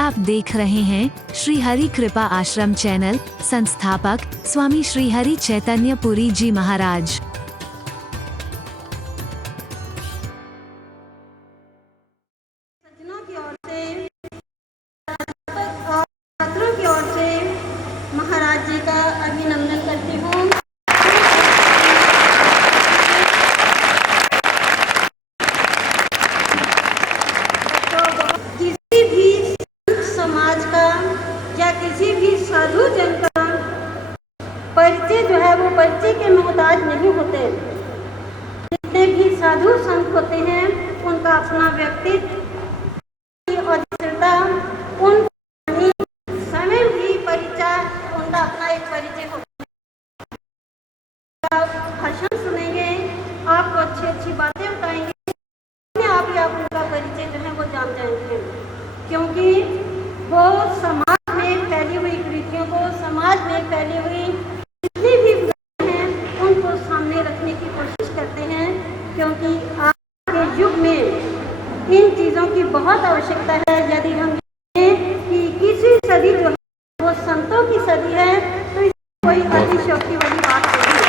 आप देख रहे हैं श्री हरि कृपा आश्रम चैनल। संस्थापक स्वामी श्री हरि चैतन्य पुरी जी महाराज। सज्जनों की ओर से, और छात्रों की ओर से महाराज जी का अभिनंदन करती हूँ। किसी भी समाज का या किसी भी साधु जन का परिचय जो है वो परिचय के मोहताज नहीं होते। जितने भी साधु संत होते हैं उनका अपना व्यक्तित्व और श्रद्धा, उन समय भी परिचय, उनका अपना एक परिचय होता है। भाषण सुनेंगे, आपको अच्छी अच्छी बातें बताएंगे, आप ही आप उनका परिचय जो है वो जान जाएंगे, क्योंकि वो समाज में फैली हुई कुरीतियों को, समाज में फैली हुई जितनी भी बुराइयां हैं उनको सामने रखने की कोशिश करते हैं। क्योंकि आज के युग में इन चीज़ों की बहुत आवश्यकता है। यदि हम देखें कि किसी सदी जो है वो संतों की सदी है तो इसमें कोई अतिशयोक्ति वाली बात नहीं है।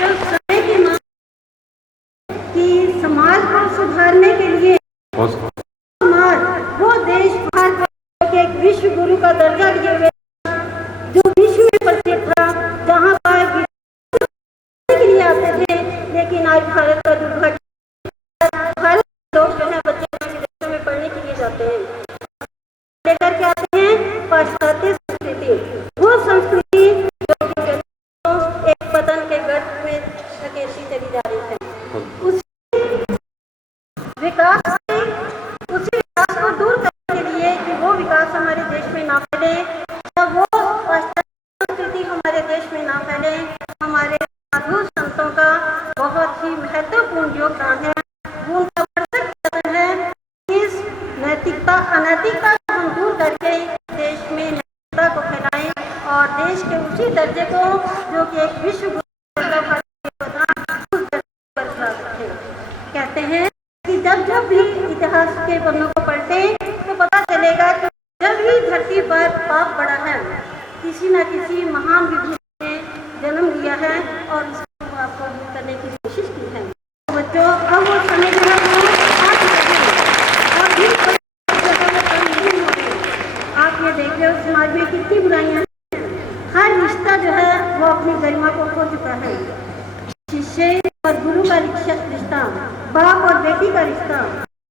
जो समय की मांग कि समाज को सुधारने के लिए समाज वो देश बाहर के एक विश्व गुरु का दर्जा लिए हुए जो विश्व में प्रसिद्ध था, जहाँ पर के लिए आते थे, लेकिन आज भारत का दुर्भाग्य, भारत के लोग जो है बच्चे विदेशों में पढ़ने के लिए जाते हैं, लेकर के आते हैं पाश्चात्य संस्कृति, वो संस्कृति जो कि एक पतन के गर्त में धकेलती चली जा रही है। उसी विकास को दूर करने के लिए कि वो विकास हमारे देश में ना फैले या वो पाश्चात्य संस्कृति हमारे देश में ना फैले, हमारे साधु संतों का बहुत ही महत्वपूर्ण योगदान है। वो उनका भरसक कदम है। इस नैतिकता अनैतिकता को हम दूर करके देश में नैतिकता को फैलाएं और देश के उसी दर्जे को जो कि एक विश्व गुरु का उस दर्जे पर रखें। कहते हैं कि जब जब भी इतिहास के पन्नों को पढ़ते तो पता चलेगा कि जब भी धरती पर पाप बढ़ा है, किसी न किसी महान विभूति ने जन्म लिया है और इसको आपको दूर करने की कोशिश की है। बच्चों, अब वो समय जो है वो आ चुके हैं और भी कम नहीं हो रहे। आप ये देख रहे हो समाज में कितनी बुराइयां हैं। हर रिश्ता जो है वो अपनी गरिमा को खो चुका है। शिष्य और गुरु का रिश्ता, बाप और बेटी का रिश्ता,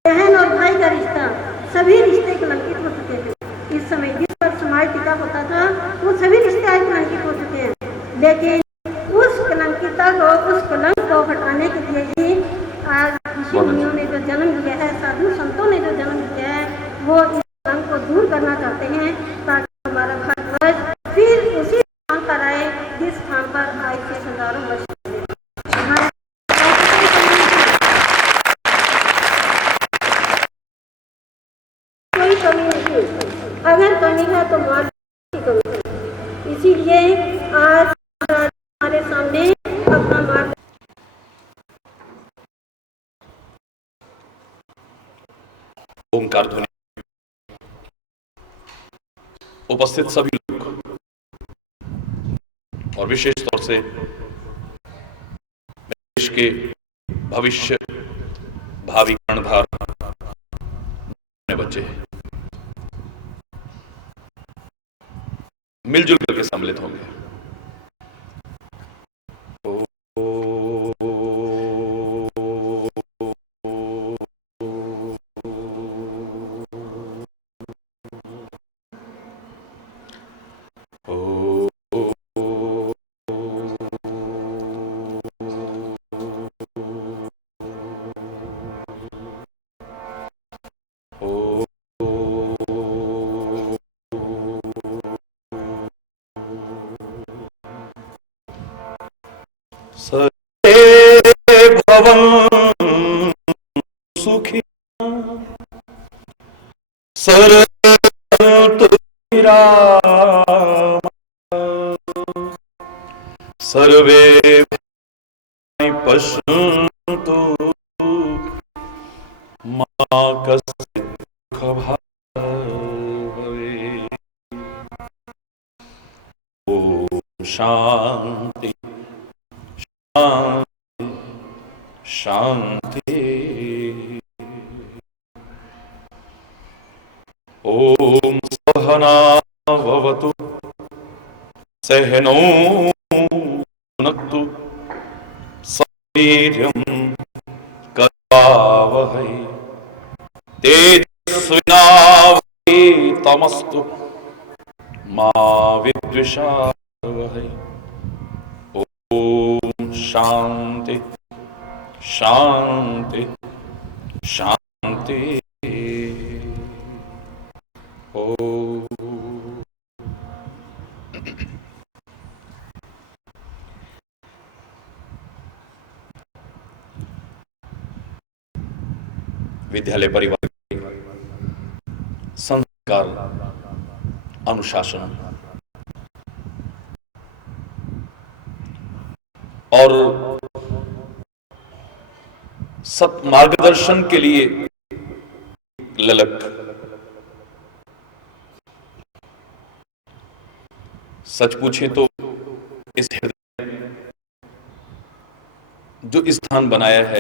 बहन और भाई का रिश्ता, सभी रिश्ते कलंकित हो चुके हैं। इस समय जिस पर समाज टिका होता था वो सभी रिश्ते आज कलंकित हो चुके हैं। लेकिन उस कलंकिता को, उस कलंक को हटाने के लिए ही आज ऋषि मुनियों ने जो जन्म लिया है, साधु संतों ने जो जन्म लिया है, वो इस कलंक को दूर करना चाहते हैं ताकि हमारा भारतवर्ष फिर उसी स्थान पर आए जिस स्थान पर आज से हजारों वर्ष कोई कमी नहीं। अगर कमी है तो मार्ग की कमी है। इसीलिए आज हमारे सामने अपना मार्ग ओंकार ध्वनि। उपस्थित सभी लोग और विशेष तौर से देश के भविष्य भावी कर्णधार बच्चे मिलजुल करके सम्मिलित होंगे। सर्वे भवन्तु सुखिनः, सर्वे विरामः, सर्वे पश्यन्तु कस्य दुःखभाग् भवेत्। ओम शांति शांति शांति। ओम सहना भवतु सहनौ भुनक्तु वीर्यं करवावहै तेजस्विनावधीतमस्तु मा विद्विषावहै। ओम शांति शांति शांति। ओम विद्यालय परिवार के संस्कार, अनुशासन और सत मार्गदर्शन के लिए ललक सच पूछे तो इस हृदय में जो स्थान बनाया है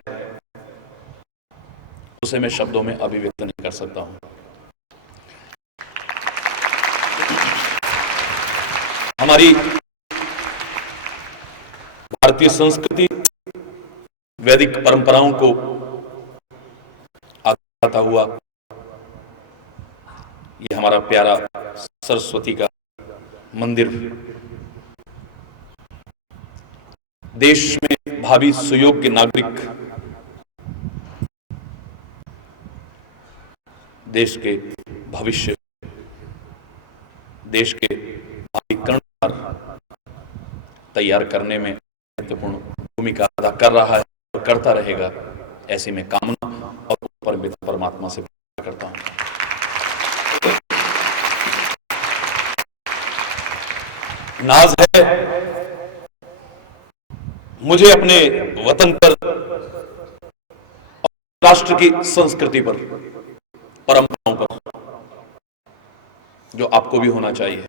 उसे मैं शब्दों में अभिव्यक्त नहीं कर सकता हूं। हमारी भारतीय संस्कृति वैदिक परंपराओं को आगे हुआ ये हमारा प्यारा सरस्वती का मंदिर देश में भावी सुयोग्य नागरिक, देश के भविष्य, देश के भावी कर्णधार तैयार करने में महत्वपूर्ण भूमिका अदा कर रहा है और करता रहेगा, ऐसी मैं कामना और परमपिता परमात्मा से प्रार्थना करता हूं। नाज है मुझे अपने वतन पर, राष्ट्र की संस्कृति पर, परंपराओं पर, जो आपको भी होना चाहिए।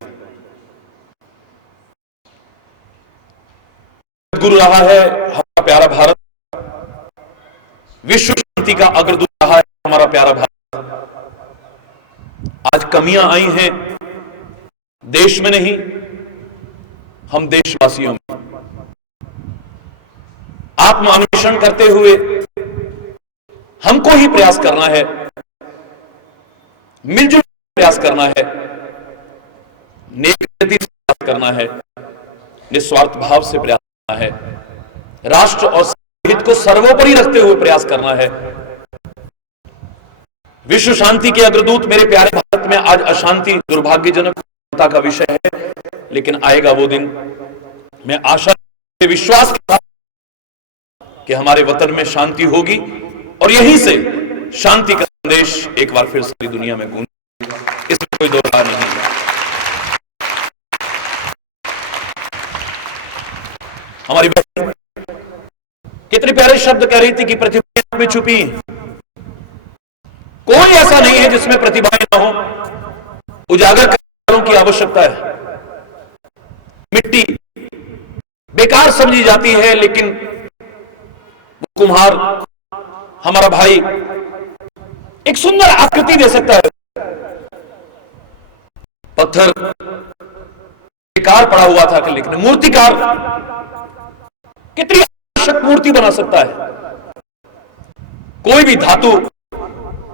गुरु रहा है हमारा प्यारा भारत, विश्व शांति का अग्रदूत रहा है हमारा प्यारा भारत। आज कमियां आई हैं देश में नहीं, हम देशवासियों में। आत्मान्वेषण करते हुए हमको ही प्रयास करना है, मिलजुल प्रयास करना है, नेक नीति से प्रयास करना है, निस्वार्थ भाव से प्रयास करना है, राष्ट्र और हित को सर्वोपरि रखते हुए प्रयास करना है। विश्व शांति के अग्रदूत मेरे प्यारे भारत में आज अशांति दुर्भाग्यजनक का विषय है, लेकिन आएगा वो दिन, मैं आशा विश्वास के साथ कि हमारे वतन में शांति होगी और यहीं से शांति का संदेश एक बार फिर सारी दुनिया में गूंजे, इसमें कोई दो राय नहीं। हमारी बहन कितने प्यारे शब्द कह रही थी कि प्रतिभा में छुपी, कोई ऐसा नहीं है जिसमें प्रतिभाएं ना हो, उजागर करने वालों की आवश्यकता है। मिट्टी बेकार समझी जाती है, लेकिन कुम्हार हमारा भाई एक सुंदर आकृति दे सकता है। पत्थर बेकार पड़ा हुआ था, लेकिन मूर्तिकार कितनी आवश्यक मूर्ति बना सकता है। कोई भी धातु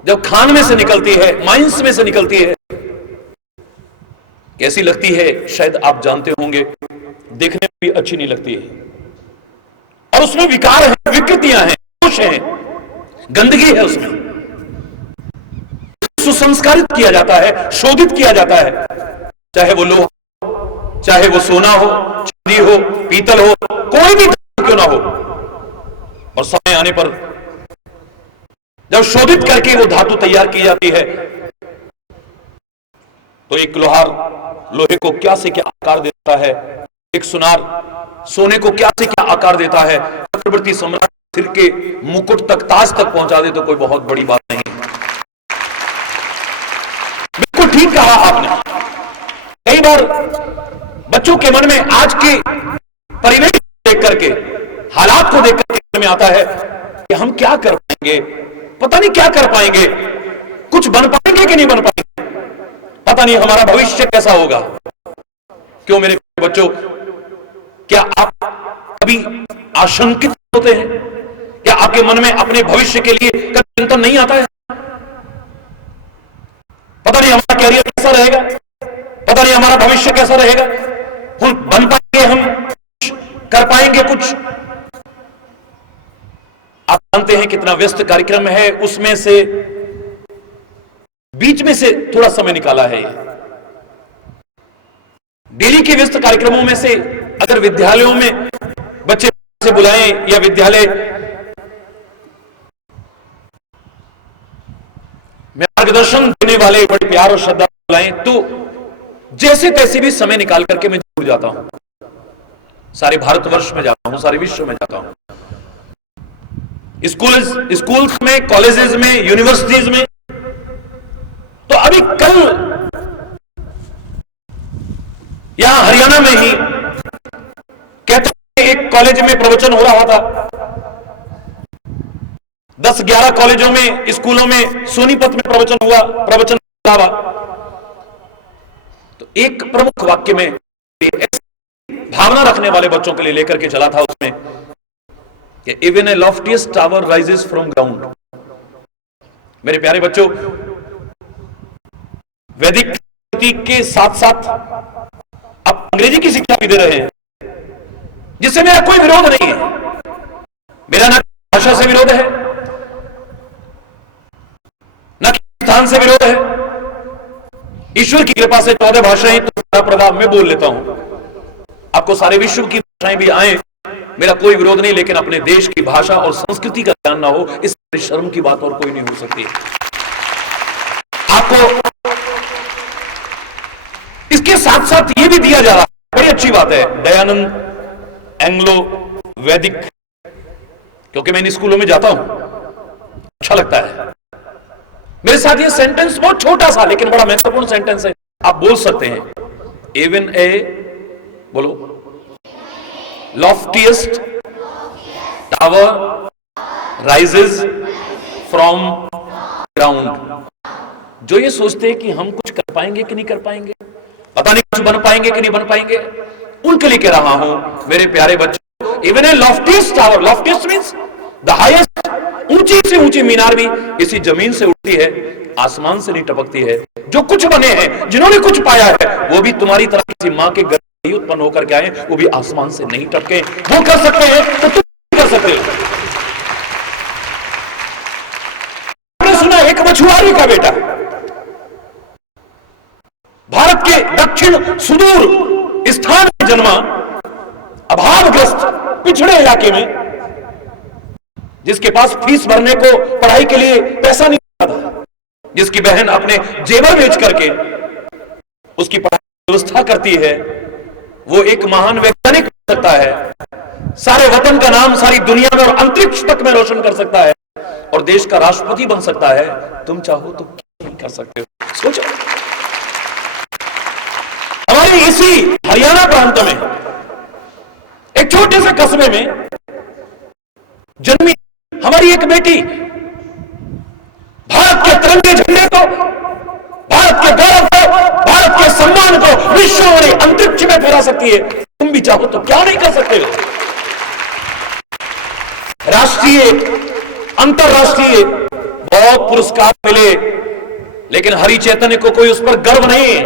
जब खान में से निकलती है, माइंस में से निकलती है, कैसी लगती है शायद आप जानते होंगे, देखने में भी अच्छी नहीं लगती है, और उसमें विकार है, विकृतियां हैं, दोष हैं, गंदगी है, उसमें सुसंस्कारित किया जाता है, शोधित किया जाता है, चाहे वो लोहा, चाहे वो सोना हो, चांदी हो, पीतल हो, कोई भी धातु क्यों ना हो, और समय आने पर जब शोधित करके वो धातु तैयार की जाती है तो एक लोहार लोहे को क्या से क्या आकार देता है, एक सुनार सोने को क्या से क्या आकार देता है। चक्रवर्ती सम्राट सिर के मुकुट तक, ताज तक पहुंचा दे तो कोई बहुत बड़ी बात नहीं। ठीक कहा आपने। कई बार बच्चों के मन में आज के परिवेश देख करके, हालात को देख करके मन में आता है कि हम क्या कर पाएंगे, पता नहीं क्या कर पाएंगे, कुछ बन पाएंगे कि नहीं बन पाएंगे, पता नहीं हमारा भविष्य कैसा होगा। क्यों मेरे बच्चों, क्या आप कभी आशंकित होते हैं? क्या आपके मन में अपने भविष्य के लिए कभी चिंतन नहीं आता है? पता नहीं हमारा कैरियर कैसा रहेगा, पता नहीं हमारा भविष्य कैसा रहेगा, हम बन पाएंगे, हम कर पाएंगे कुछ? आप जानते हैं कितना व्यस्त कार्यक्रम है, उसमें से बीच में से थोड़ा समय निकाला है। डेली के व्यस्त कार्यक्रमों में से अगर विद्यालयों में बच्चे से बुलाएं या विद्यालय में मार्गदर्शन देने वाले बड़े प्यार और श्रद्धा बुलाएं, तो जैसे तैसे भी समय निकाल करके मैं जरूर जाता हूं। सारे भारतवर्ष में जाता हूं, सारे विश्व में जाता हूं, स्कूल्स में, कॉलेजेस में, यूनिवर्सिटीज में। तो अभी कल यहां हरियाणा में ही कहते एक कॉलेज में प्रवचन हो रहा था। 10-11 कॉलेजों में, स्कूलों में सोनीपत में प्रवचन हुआ, प्रवचन हुआ। तो एक प्रमुख वाक्य में भावना रखने वाले बच्चों के लिए लेकर के चला था उसमें कि even a loftiest tower rises from ground. मेरे प्यारे बच्चों, वैदिक के साथ साथ आप अंग्रेजी की शिक्षा भी दे रहे हैं, जिससे मेरा कोई विरोध नहीं है। मेरा ना भाषा से विरोध है, ना स्थान से विरोध है। ईश्वर की कृपा से 14 भाषाएं तो प्रभाव में बोल लेता हूं। आपको सारे विश्व की भाषाएं भी आए, मेरा कोई विरोध नहीं, लेकिन अपने देश की भाषा और संस्कृति का ज्ञान ना हो, इस शर्म की बात और कोई नहीं हो सकती। आपको इसके साथ साथ यह भी दिया जा रहा है, बड़ी अच्छी बात है, दयानंद एंग्लो वैदिक, क्योंकि मैं इन स्कूलों में जाता हूं, अच्छा लगता है। मेरे साथ ये सेंटेंस बहुत छोटा सा लेकिन बड़ा महत्वपूर्ण सेंटेंस है, आप बोल सकते हैं। इवन ए, बोलो, loftiest tower rises from ground. जो ये सोचते हैं कि हम कुछ कर पाएंगे कि नहीं कर पाएंगे, पता नहीं कुछ बन पाएंगे कि नहीं बन पाएंगे, उनके लिए कह रहा हूं मेरे प्यारे बच्चों। Even a loftiest tower, loftiest means the highest, ऊंची से ऊंची मीनार भी इसी जमीन से उठती है, आसमान से नहीं टपकती है। जो कुछ बने हैं, जिन्होंने कुछ पाया है, वो भी तुम्हारी तरह किसी मां के गर्भ से उत्पन्न होकर के आए, वो भी आसमान से नहीं टपके। वो कर सकते हैं तो तुम कर सकते हो। आपने सुना एक मछुआरे का बेटा भारत के दक्षिण सुदूर स्थान में जन्मा, अभावग्रस्त पिछड़े इलाके में, जिसके पास फीस भरने को पढ़ाई के लिए पैसा नहीं था, जिसकी बहन अपने जेवर बेच करके उसकी पढ़ाई की व्यवस्था करती है, वो एक महान वैज्ञानिक बन सकता है, सारे वतन का नाम सारी दुनिया में और अंतरिक्ष तक में रोशन कर सकता है, और देश का राष्ट्रपति बन सकता है। तुम चाहो तो क्यों नहीं कर सकते हो? सोचो, हमारे इसी हरियाणा प्रांत में एक छोटे से कस्बे में जन्मी हमारी एक बेटी भारत के तिरंगे झंडे को, भारत के गौरव को, भारत के सम्मान को विश्व और अंतरिक्ष में फहरा सकती है। तुम भी चाहो तो क्या नहीं कर सकते हो? राष्ट्रीय, अंतरराष्ट्रीय बहुत पुरस्कार मिले, लेकिन हरि चैतन्य को कोई उस पर गर्व नहीं है।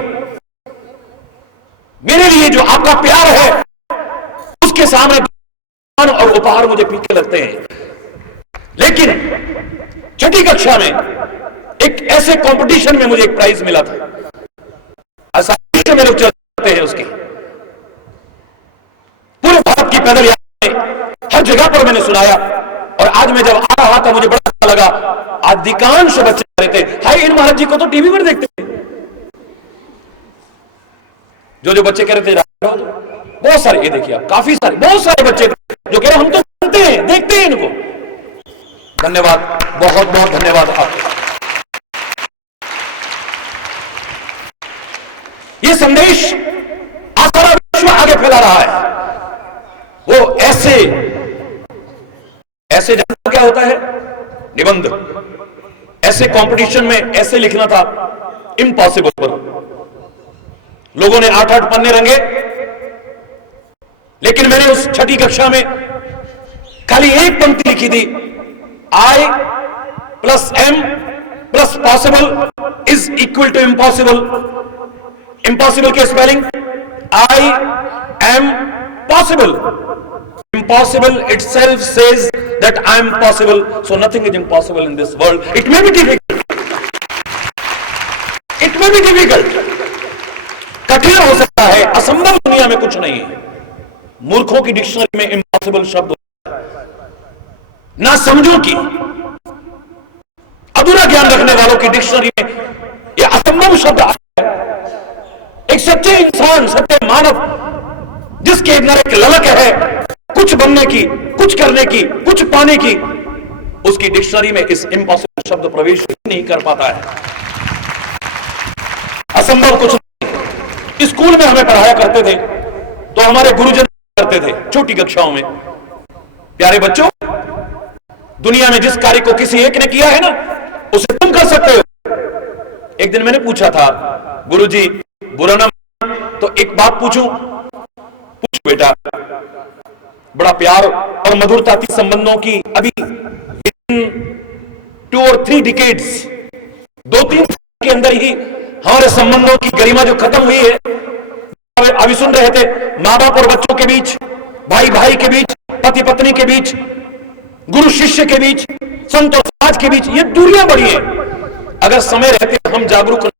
मेरे लिए जो आपका प्यार है, उसके सामने और उपहार मुझे फीके लगते हैं। लेकिन छठी कक्षा में एक ऐसे कंपटीशन में मुझे एक प्राइज मिला था, में लोग चलते हैं उसकी, पूरे भारत की पैदल यात्रा हर जगह पर मैंने सुनाया। और आज मैं जब आ रहा था, मुझे बड़ा अच्छा लगा, अधिकांश बच्चे कह रहे थे, हाय इन महाराज जी को तो टीवी पर देखते हैं। जो बच्चे कह रहे थे, बहुत सारे, ये देखिए आप, काफी सारे, बहुत सारे बच्चे जो कह रहे हम तो जानते हैं, देखते हैं इनको। धन्यवाद, बहुत बहुत धन्यवाद आपको। ये संदेश आज सारा विश्व आगे फैला रहा है। वो ऐसे जानते क्या होता है? निबंध। ऐसे कंपटीशन में ऐसे लिखना था, इम्पॉसिबल पर लोगों ने 8-8 पन्ने रंगे, लेकिन मैंने उस छठी कक्षा में खाली एक पंक्ति लिखी थी, I plus M plus possible is equal to impossible. Impossible के spelling I am possible. Impossible itself says that I am possible. So nothing is impossible in this world. It may be difficult. It may be difficult. कठिन हो सकता है, असंभव दुनिया में कुछ नहीं है। मूर्खों की डिक्शनरी में इम्पॉसिबल शब्द होता है, ना समझो की, अधूरा ज्ञान रखने वालों की डिक्शनरी में यह असंभव शब्द आता है। एक सच्चे इंसान, सच्चे मानव जिसके अंदर एक ललक है कुछ बनने की, कुछ करने की, कुछ पाने की, उसकी डिक्शनरी में इस इम्पॉसिबल शब्द प्रवेश नहीं कर पाता है। असंभव कुछ नहीं। स्कूल में हमें पढ़ाया करते थे तो हमारे गुरुजन करते थे छोटी कक्षाओं में, प्यारे बच्चों, दुनिया में जिस कार्य को किसी एक ने किया है ना, उसे तुम कर सकते हो। एक दिन मैंने पूछा था, गुरुजी बुरा ना तो एक बात पूछूं? पूछ बेटा। बड़ा प्यार और मधुरता थी संबंधों की। अभी 2 और 3 डिकेड्स, 2-3 के अंदर ही हमारे संबंधों की गरिमा जो खत्म हुई है। अभी सुन रहे थे, मां बाप और बच्चों के बीच, भाई भाई के बीच, पति पत्नी के बीच, गुरु शिष्य के बीच, संत और समाज के बीच, ये दूरियां बढ़ी है। अगर समय रहते हम जागरूक रहे,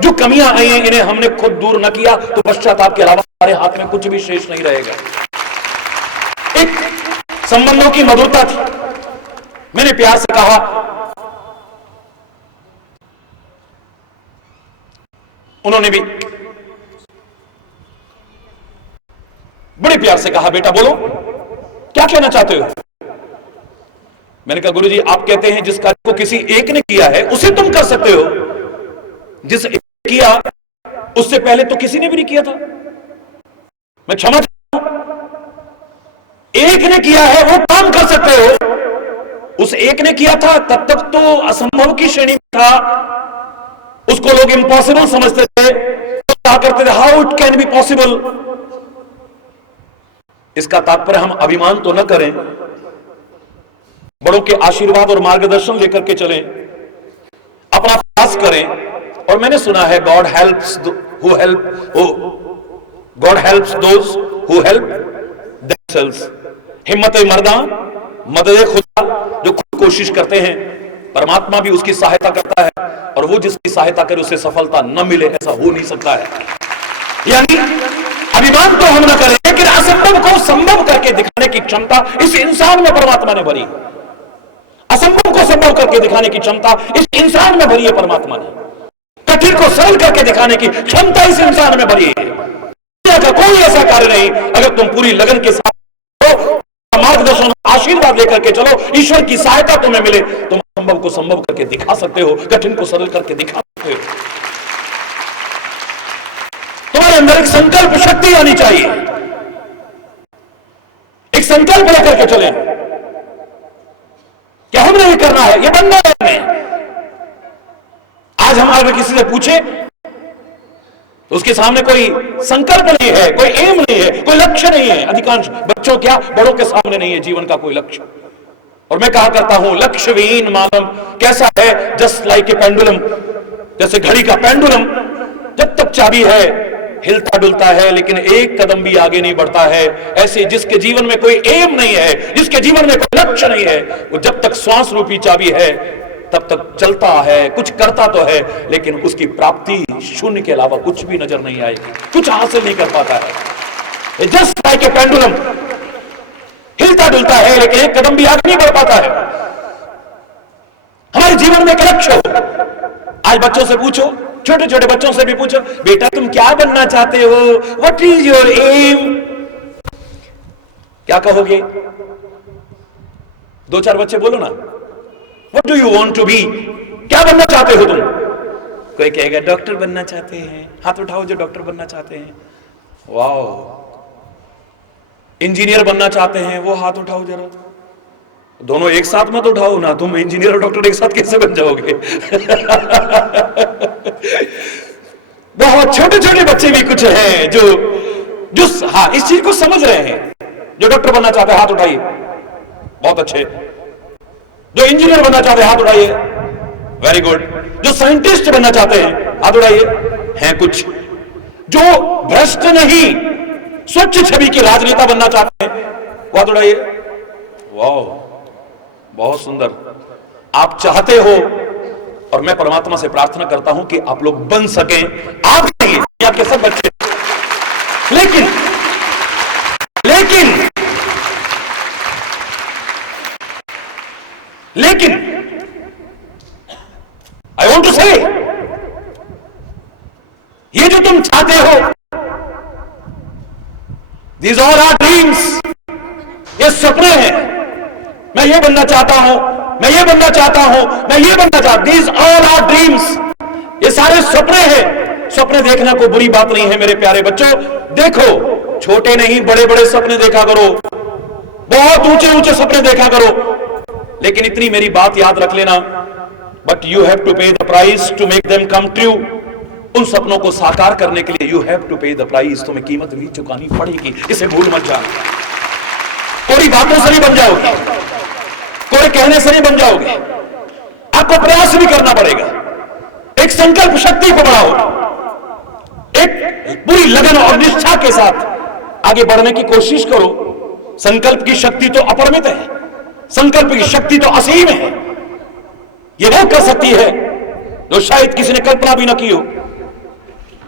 जो कमियां आई हैं इन्हें हमने खुद दूर न किया तो पश्चाताप के अलावा हमारे हाथ में कुछ भी शेष नहीं रहेगा। एक संबंधों की मधुरता थी। मैंने प्यार से कहा, उन्होंने भी बड़े प्यार से कहा, बेटा बोलो क्या कहना चाहते हो? मैंने कहा, गुरुजी आप कहते हैं जिस कार्य को किसी एक ने किया है उसे तुम कर सकते हो, जिस एक ने किया उससे पहले तो किसी ने भी नहीं किया था। मैं क्षमा चाहता हूं, एक ने किया है वो काम कर सकते हो, उस एक ने किया था तब तक तो असंभव की श्रेणी में था, उसको लोग इम्पॉसिबल समझते थे, तो कहा करते थे how it can be possible. इसका तात्पर्य हम अभिमान तो न करें, बड़ों के आशीर्वाद और मार्गदर्शन लेकर के चलें, अपना प्रयास करें। और मैंने सुना है God helps those who help themselves. हिम्मत मर्दा मदद खुदा, जो खुद कोशिश करते हैं परमात्मा भी उसकी सहायता करता है, और वो जिसकी सहायता करे उसे सफलता न मिले ऐसा हो नहीं सकता है। यानी अभिमान तो हम न करें, लेकिन असंभव को संभव करके दिखाने की क्षमता इस इंसान में परमात्मा ने भरी। असंभव को संभव करके दिखाने की क्षमता इस इंसान में भरी है परमात्मा ने। कठिन को सरल करके दिखाने की क्षमता इस इंसान में भरी है। दुनिया का कोई ऐसा कार्य नहीं, अगर तुम पूरी लगन के साथ मार्गदर्शन आशीर्वाद लेकर के चलो, ईश्वर की सहायता तुम्हें मिले, तुम असंभव को संभव करके दिखा सकते हो, कठिन को सरल करके दिखा सकते हो। तुम्हारे अंदर एक संकल्प शक्ति आनी चाहिए, एक संकल्प लेकर के चले क्या हमने ये करना है, ये बनना है हमें। आज हमारे किसी से पूछे तो उसके सामने कोई संकल्प नहीं है, कोई एम नहीं है, कोई लक्ष्य नहीं है। अधिकांश बच्चों क्या, बड़ों के सामने नहीं है जीवन का कोई लक्ष्य। और मैं कहा करता हूं, लक्ष्यहीन मानव कैसा है, जस्ट लाइक ए पेंडुलम, जैसे घड़ी का पेंडुलम, जब तक चाबी है हिलता डुलता है लेकिन एक कदम भी आगे नहीं बढ़ता है। ऐसे जिसके जीवन में कोई एम नहीं है, जिसके जीवन में कोई लक्ष्य नहीं है, वो जब तक श्वास रूपी चाबी है तब तक चलता है, कुछ करता तो है, लेकिन उसकी प्राप्ति शून्य के अलावा कुछ भी नजर नहीं आएगी, कुछ हासिल नहीं कर पाता है। जस्ट लाइक ए पेंडुलम, हिलता डुलता है लेकिन एक कदम भी आगे नहीं बढ़ पाता है। हमारे जीवन में एक लक्ष्य हो। आज बच्चों से पूछो, छोटे छोटे बच्चों से भी पूछो, बेटा तुम क्या बनना चाहते हो, व्हाट इज योर एम, क्या कहोगे? 2-4 बच्चे बोलो ना, what do you want to be, क्या बनना चाहते हो तुम? कोई कहेगा डॉक्टर बनना चाहते हैं, हाथ उठाओ जो डॉक्टर बनना चाहते हैं। वाओ। इंजीनियर बनना चाहते हैं, वो हाथ उठाओ जरा। दोनों एक साथ मत उठाओ ना, तुम इंजीनियर और डॉक्टर एक साथ कैसे बन जाओगे? बहुत छोटे छोटे बच्चे भी कुछ हैं जो हाँ इस चीज को समझ रहे हैं। जो डॉक्टर बनना चाहते हैं हाथ उठाइए, बहुत अच्छे। जो इंजीनियर बनना चाहते हैं हाथ उठाइए, वेरी गुड। जो साइंटिस्ट बनना चाहते हैं हाथ उठाइए, हैं कुछ। जो भ्रष्ट नहीं स्वच्छ छवि के राजनेता बनना चाहते हैं वो हाथ उठाइए। वाह, बहुत सुंदर। आप चाहते हो और मैं परमात्मा से प्रार्थना करता हूं कि आप लोग बन सकें। आप नहीं, दुनिया के सब बच्चे। लेकिन लेकिन लेकिन आई वॉन्ट टू से, ये जो तुम चाहते हो, दीज ऑल आर ड्रीम्स, ये सपने हैं। मैं ये बनना चाहता हूं, मैं ये बनना चाहता हूं, मैं ये बनना चाहता, दीज ऑल आर ड्रीम्स, ये सारे सपने हैं। सपने देखना कोई बुरी बात नहीं है मेरे प्यारे बच्चों। देखो, छोटे नहीं बड़े बड़े सपने देखा करो, बहुत ऊंचे ऊंचे सपने देखा करो। लेकिन इतनी मेरी बात याद रख लेना, but you have to pay the price to make them come true. उन सपनों को साकार करने के लिए you have to pay the price, तुम्हें कीमत भी चुकानी पड़ेगी, इसे भूल मत जाना। कोई बातों से नहीं बन जाओगे, कोई कहने से नहीं बन जाओगे, आपको प्रयास भी करना पड़ेगा। एक संकल्प शक्ति को बढ़ाओ, एक पूरी लगन और निष्ठा के साथ आगे बढ़ने की कोशिश करो। संकल्प की शक्ति तो अपरिमित है, संकल्प की शक्ति तो असीम है। यह वो कर सकती है जो शायद किसी ने कल्पना भी न की हो।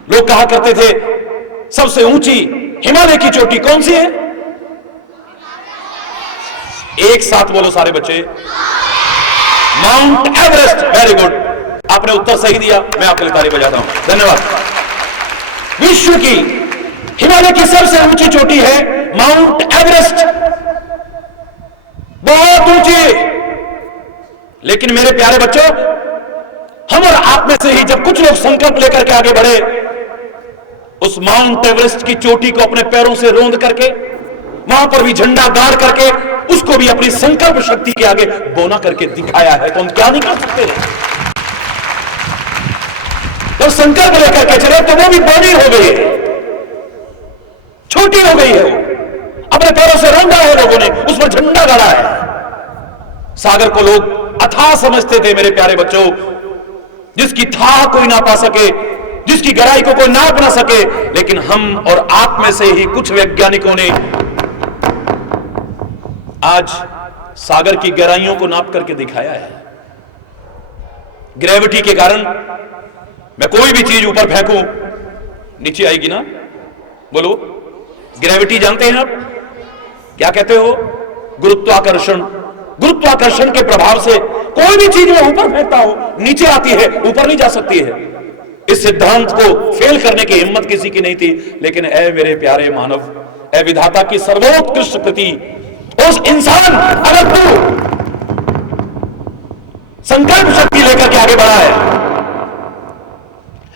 लोग कहा करते थे सबसे ऊंची हिमालय की चोटी कौन सी है? एक साथ बोलो सारे बच्चे, माउंट एवरेस्ट। वेरी गुड, आपने उत्तर सही दिया, मैं आपके लिए ताली बजाता हूं, धन्यवाद। विश्व की हिमालय की सबसे ऊंची चोटी है माउंट एवरेस्ट, बहुत ऊंची। लेकिन मेरे प्यारे बच्चों, हम और आप में से ही जब कुछ लोग संकल्प लेकर के आगे बढ़े, उस माउंट एवरेस्ट की चोटी को अपने पैरों से रोंद करके, वहां पर भी झंडा गाड़ करके, उसको भी अपनी संकल्प शक्ति के आगे बोना करके दिखाया है। तो हम क्या नहीं कर सकते? तो संकल्प लेकर के चले तो वो भी बड़ी हो गई है, छोटी हो गई है। वो अपने पैरों से रोंदा है, लोगों ने उस पर झंडा गाड़ा है। सागर को लोग अथाह समझते थे मेरे प्यारे बच्चों, जिसकी थाह कोई ना पा सके, जिसकी गहराई को कोई नाप ना सके। लेकिन हम और आप में से ही कुछ वैज्ञानिकों ने आज सागर की गहराइयों को नाप करके दिखाया है। ग्रेविटी के कारण मैं कोई भी चीज ऊपर फेंकूं, नीचे आएगी ना? बोलो, ग्रेविटी जानते हैं आप क्या कहते हो? गुरुत्वाकर्षण। गुरुत्वाकर्षण के प्रभाव से कोई भी चीज में ऊपर फेंकता हो, नीचे आती है, ऊपर नहीं जा सकती है। इस सिद्धांत को फेल करने की हिम्मत किसी की नहीं थी। लेकिन ऐ मेरे प्यारे मानव, ऐ विधाता की सर्वोत्कृष्ट कृति, उस इंसान, अगर तू संकल्प शक्ति लेकर के आगे बढ़ा है,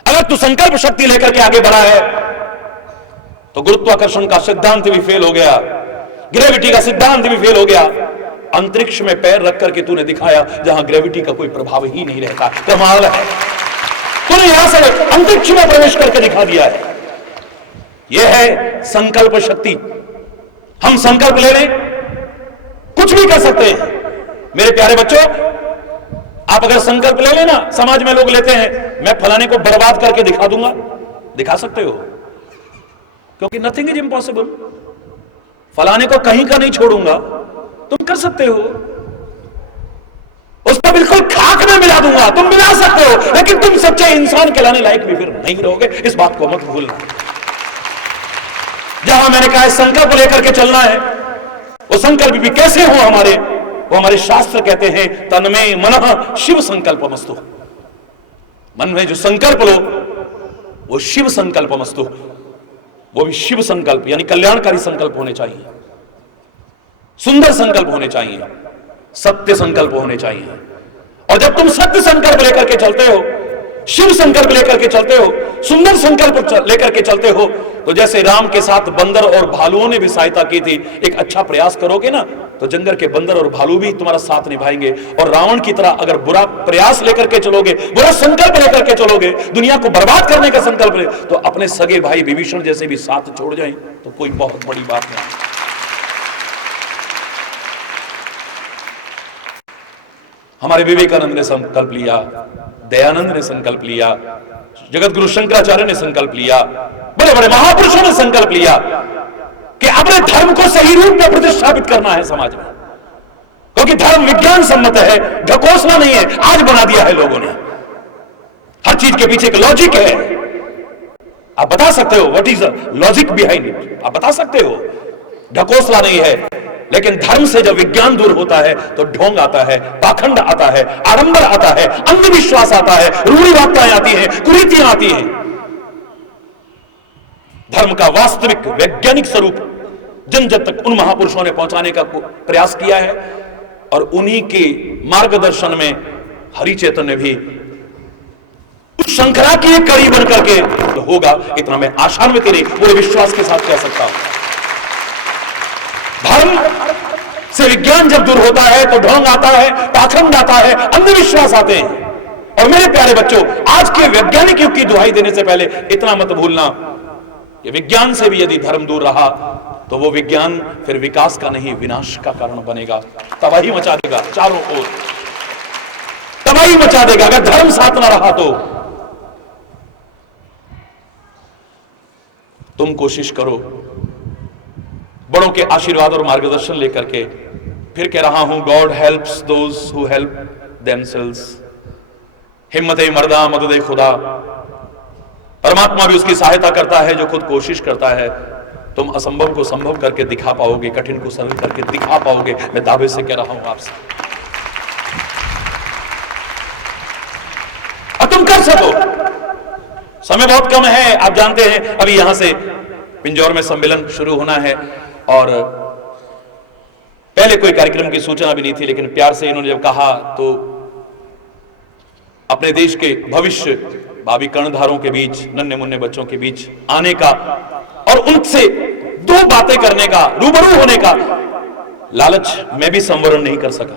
अगर तू संकल्प शक्ति लेकर के आगे बढ़ा है, तो गुरुत्वाकर्षण का सिद्धांत भी फेल हो गया, ग्रेविटी का सिद्धांत भी फेल हो गया। अंतरिक्ष में पैर रख करके तूने दिखाया जहां ग्रेविटी का कोई प्रभाव ही नहीं रहता। कमाल है, तूने यहां से अंतरिक्ष में प्रवेश करके दिखा दिया है। यह है संकल्प शक्ति। हम संकल्प ले लें, कुछ भी कर सकते हैं। मेरे प्यारे बच्चों, आप अगर संकल्प ले लेना, समाज में लोग लेते हैं मैं फलाने को बर्बाद करके दिखा दूंगा, दिखा सकते हो, क्योंकि नथिंग इज इम्पॉसिबल। फलाने को कहीं का नहीं छोड़ूंगा, तुम कर सकते हो। उसको बिल्कुल खाक में मिला दूंगा, तुम मिला सकते हो, लेकिन तुम सच्चे इंसान कहलाने लायक भी फिर नहीं रहोगे। इस बात को मत भूलना। जहां मैंने कहा संकल्प लेकर के चलना है, वो संकल्प भी कैसे हो हमारे, वो हमारे शास्त्र कहते हैं तन्मे मनः शिव संकल्पमस्तु। मन में जो संकल्प लो वो शिव संकल्पमस्तु, वो भी शिव संकल्प यानी कल्याणकारी संकल्प होने चाहिए, सुंदर संकल्प होने चाहिए, सत्य संकल्प होने चाहिए। और जब तुम सत्य संकल्प लेकर के चलते हो शिव संकल्प लेकर के चलते हो, सुंदर संकल्प लेकर के चलते हो, तो जैसे राम के साथ बंदर और भालुओं ने भी सहायता की थी, एक अच्छा प्रयास करोगे ना तो जंगल के बंदर और भालू भी तुम्हारा साथ निभाएंगे। और रावण की तरह अगर बुरा प्रयास लेकर के चलोगे, बुरा संकल्प लेकर के चलोगे, दुनिया को बर्बाद करने का संकल्प ले, तो अपने सगे भाई विभीषण जैसे भी साथ छोड़ जाएं तो कोई बहुत बड़ी बात नहीं। हमारे विवेकानंद ने संकल्प लिया, दयानंद ने संकल्प लिया, जगत गुरु शंकराचार्य ने संकल्प लिया, बड़े बड़े महापुरुषों ने संकल्प लिया कि अपने धर्म को सही रूप में प्रतिष्ठापित करना है समाज में, क्योंकि धर्म विज्ञान सम्मत है, ढकोसला नहीं है। आज बना दिया है लोगों ने, हर चीज के पीछे एक लॉजिक है। आप बता सकते हो what is the logic behind it, आप बता सकते हो, ढकोसला नहीं है। लेकिन धर्म से जब विज्ञान दूर होता है तो ढोंग आता है, पाखंड आता है, आडंबर आता है, अंधविश्वास आता है, रूढ़िवादिताएं आती हैं, कुरीतियां आती हैं। धर्म का वास्तविक वैज्ञानिक स्वरूप जन जन तक उन महापुरुषों ने पहुंचाने का प्रयास किया है, और उन्हीं के मार्गदर्शन में हरि चैतन्य भी उस श्रृंखला की एक कड़ी बन करके तो होगा, इतना मैं आशान्वित नहीं पूरे विश्वास के साथ कह सकता हूं। धर्म से विज्ञान जब दूर होता है तो ढोंग आता है, पाखंड आता है, अंधविश्वास आते हैं। और मेरे प्यारे बच्चों, आज के वैज्ञानिक युग की दुहाई देने से पहले इतना मत भूलना कि विज्ञान से भी यदि धर्म दूर रहा तो वो विज्ञान फिर विकास का नहीं विनाश का कारण बनेगा, तबाही मचा देगा, चारों ओर तबाही मचा देगा अगर धर्म साथ ना रहा तो। तुम कोशिश करो बड़ों के आशीर्वाद और मार्गदर्शन लेकर के, फिर कह रहा हूं, God helps those who help themselves. हिम्मत मर्दा मदद खुदा, परमात्मा भी उसकी सहायता करता है जो खुद कोशिश करता है। तुम असंभव को संभव करके दिखा पाओगे, कठिन को सरल करके दिखा पाओगे, मैं दावे से कह रहा हूं आपसे। और तुम कर सको। समय बहुत कम है, आप जानते हैं अभी यहां से पिंजौर में सम्मेलन शुरू होना है, और पहले कोई कार्यक्रम की सूचना भी नहीं थी, लेकिन प्यार से इन्होंने जब कहा तो अपने देश के भविष्य भावी कर्णधारों के बीच, नन्हे मुन्ने बच्चों के बीच आने का और उनसे दो बातें करने का, रूबरू होने का लालच मैं भी संवरण नहीं कर सका।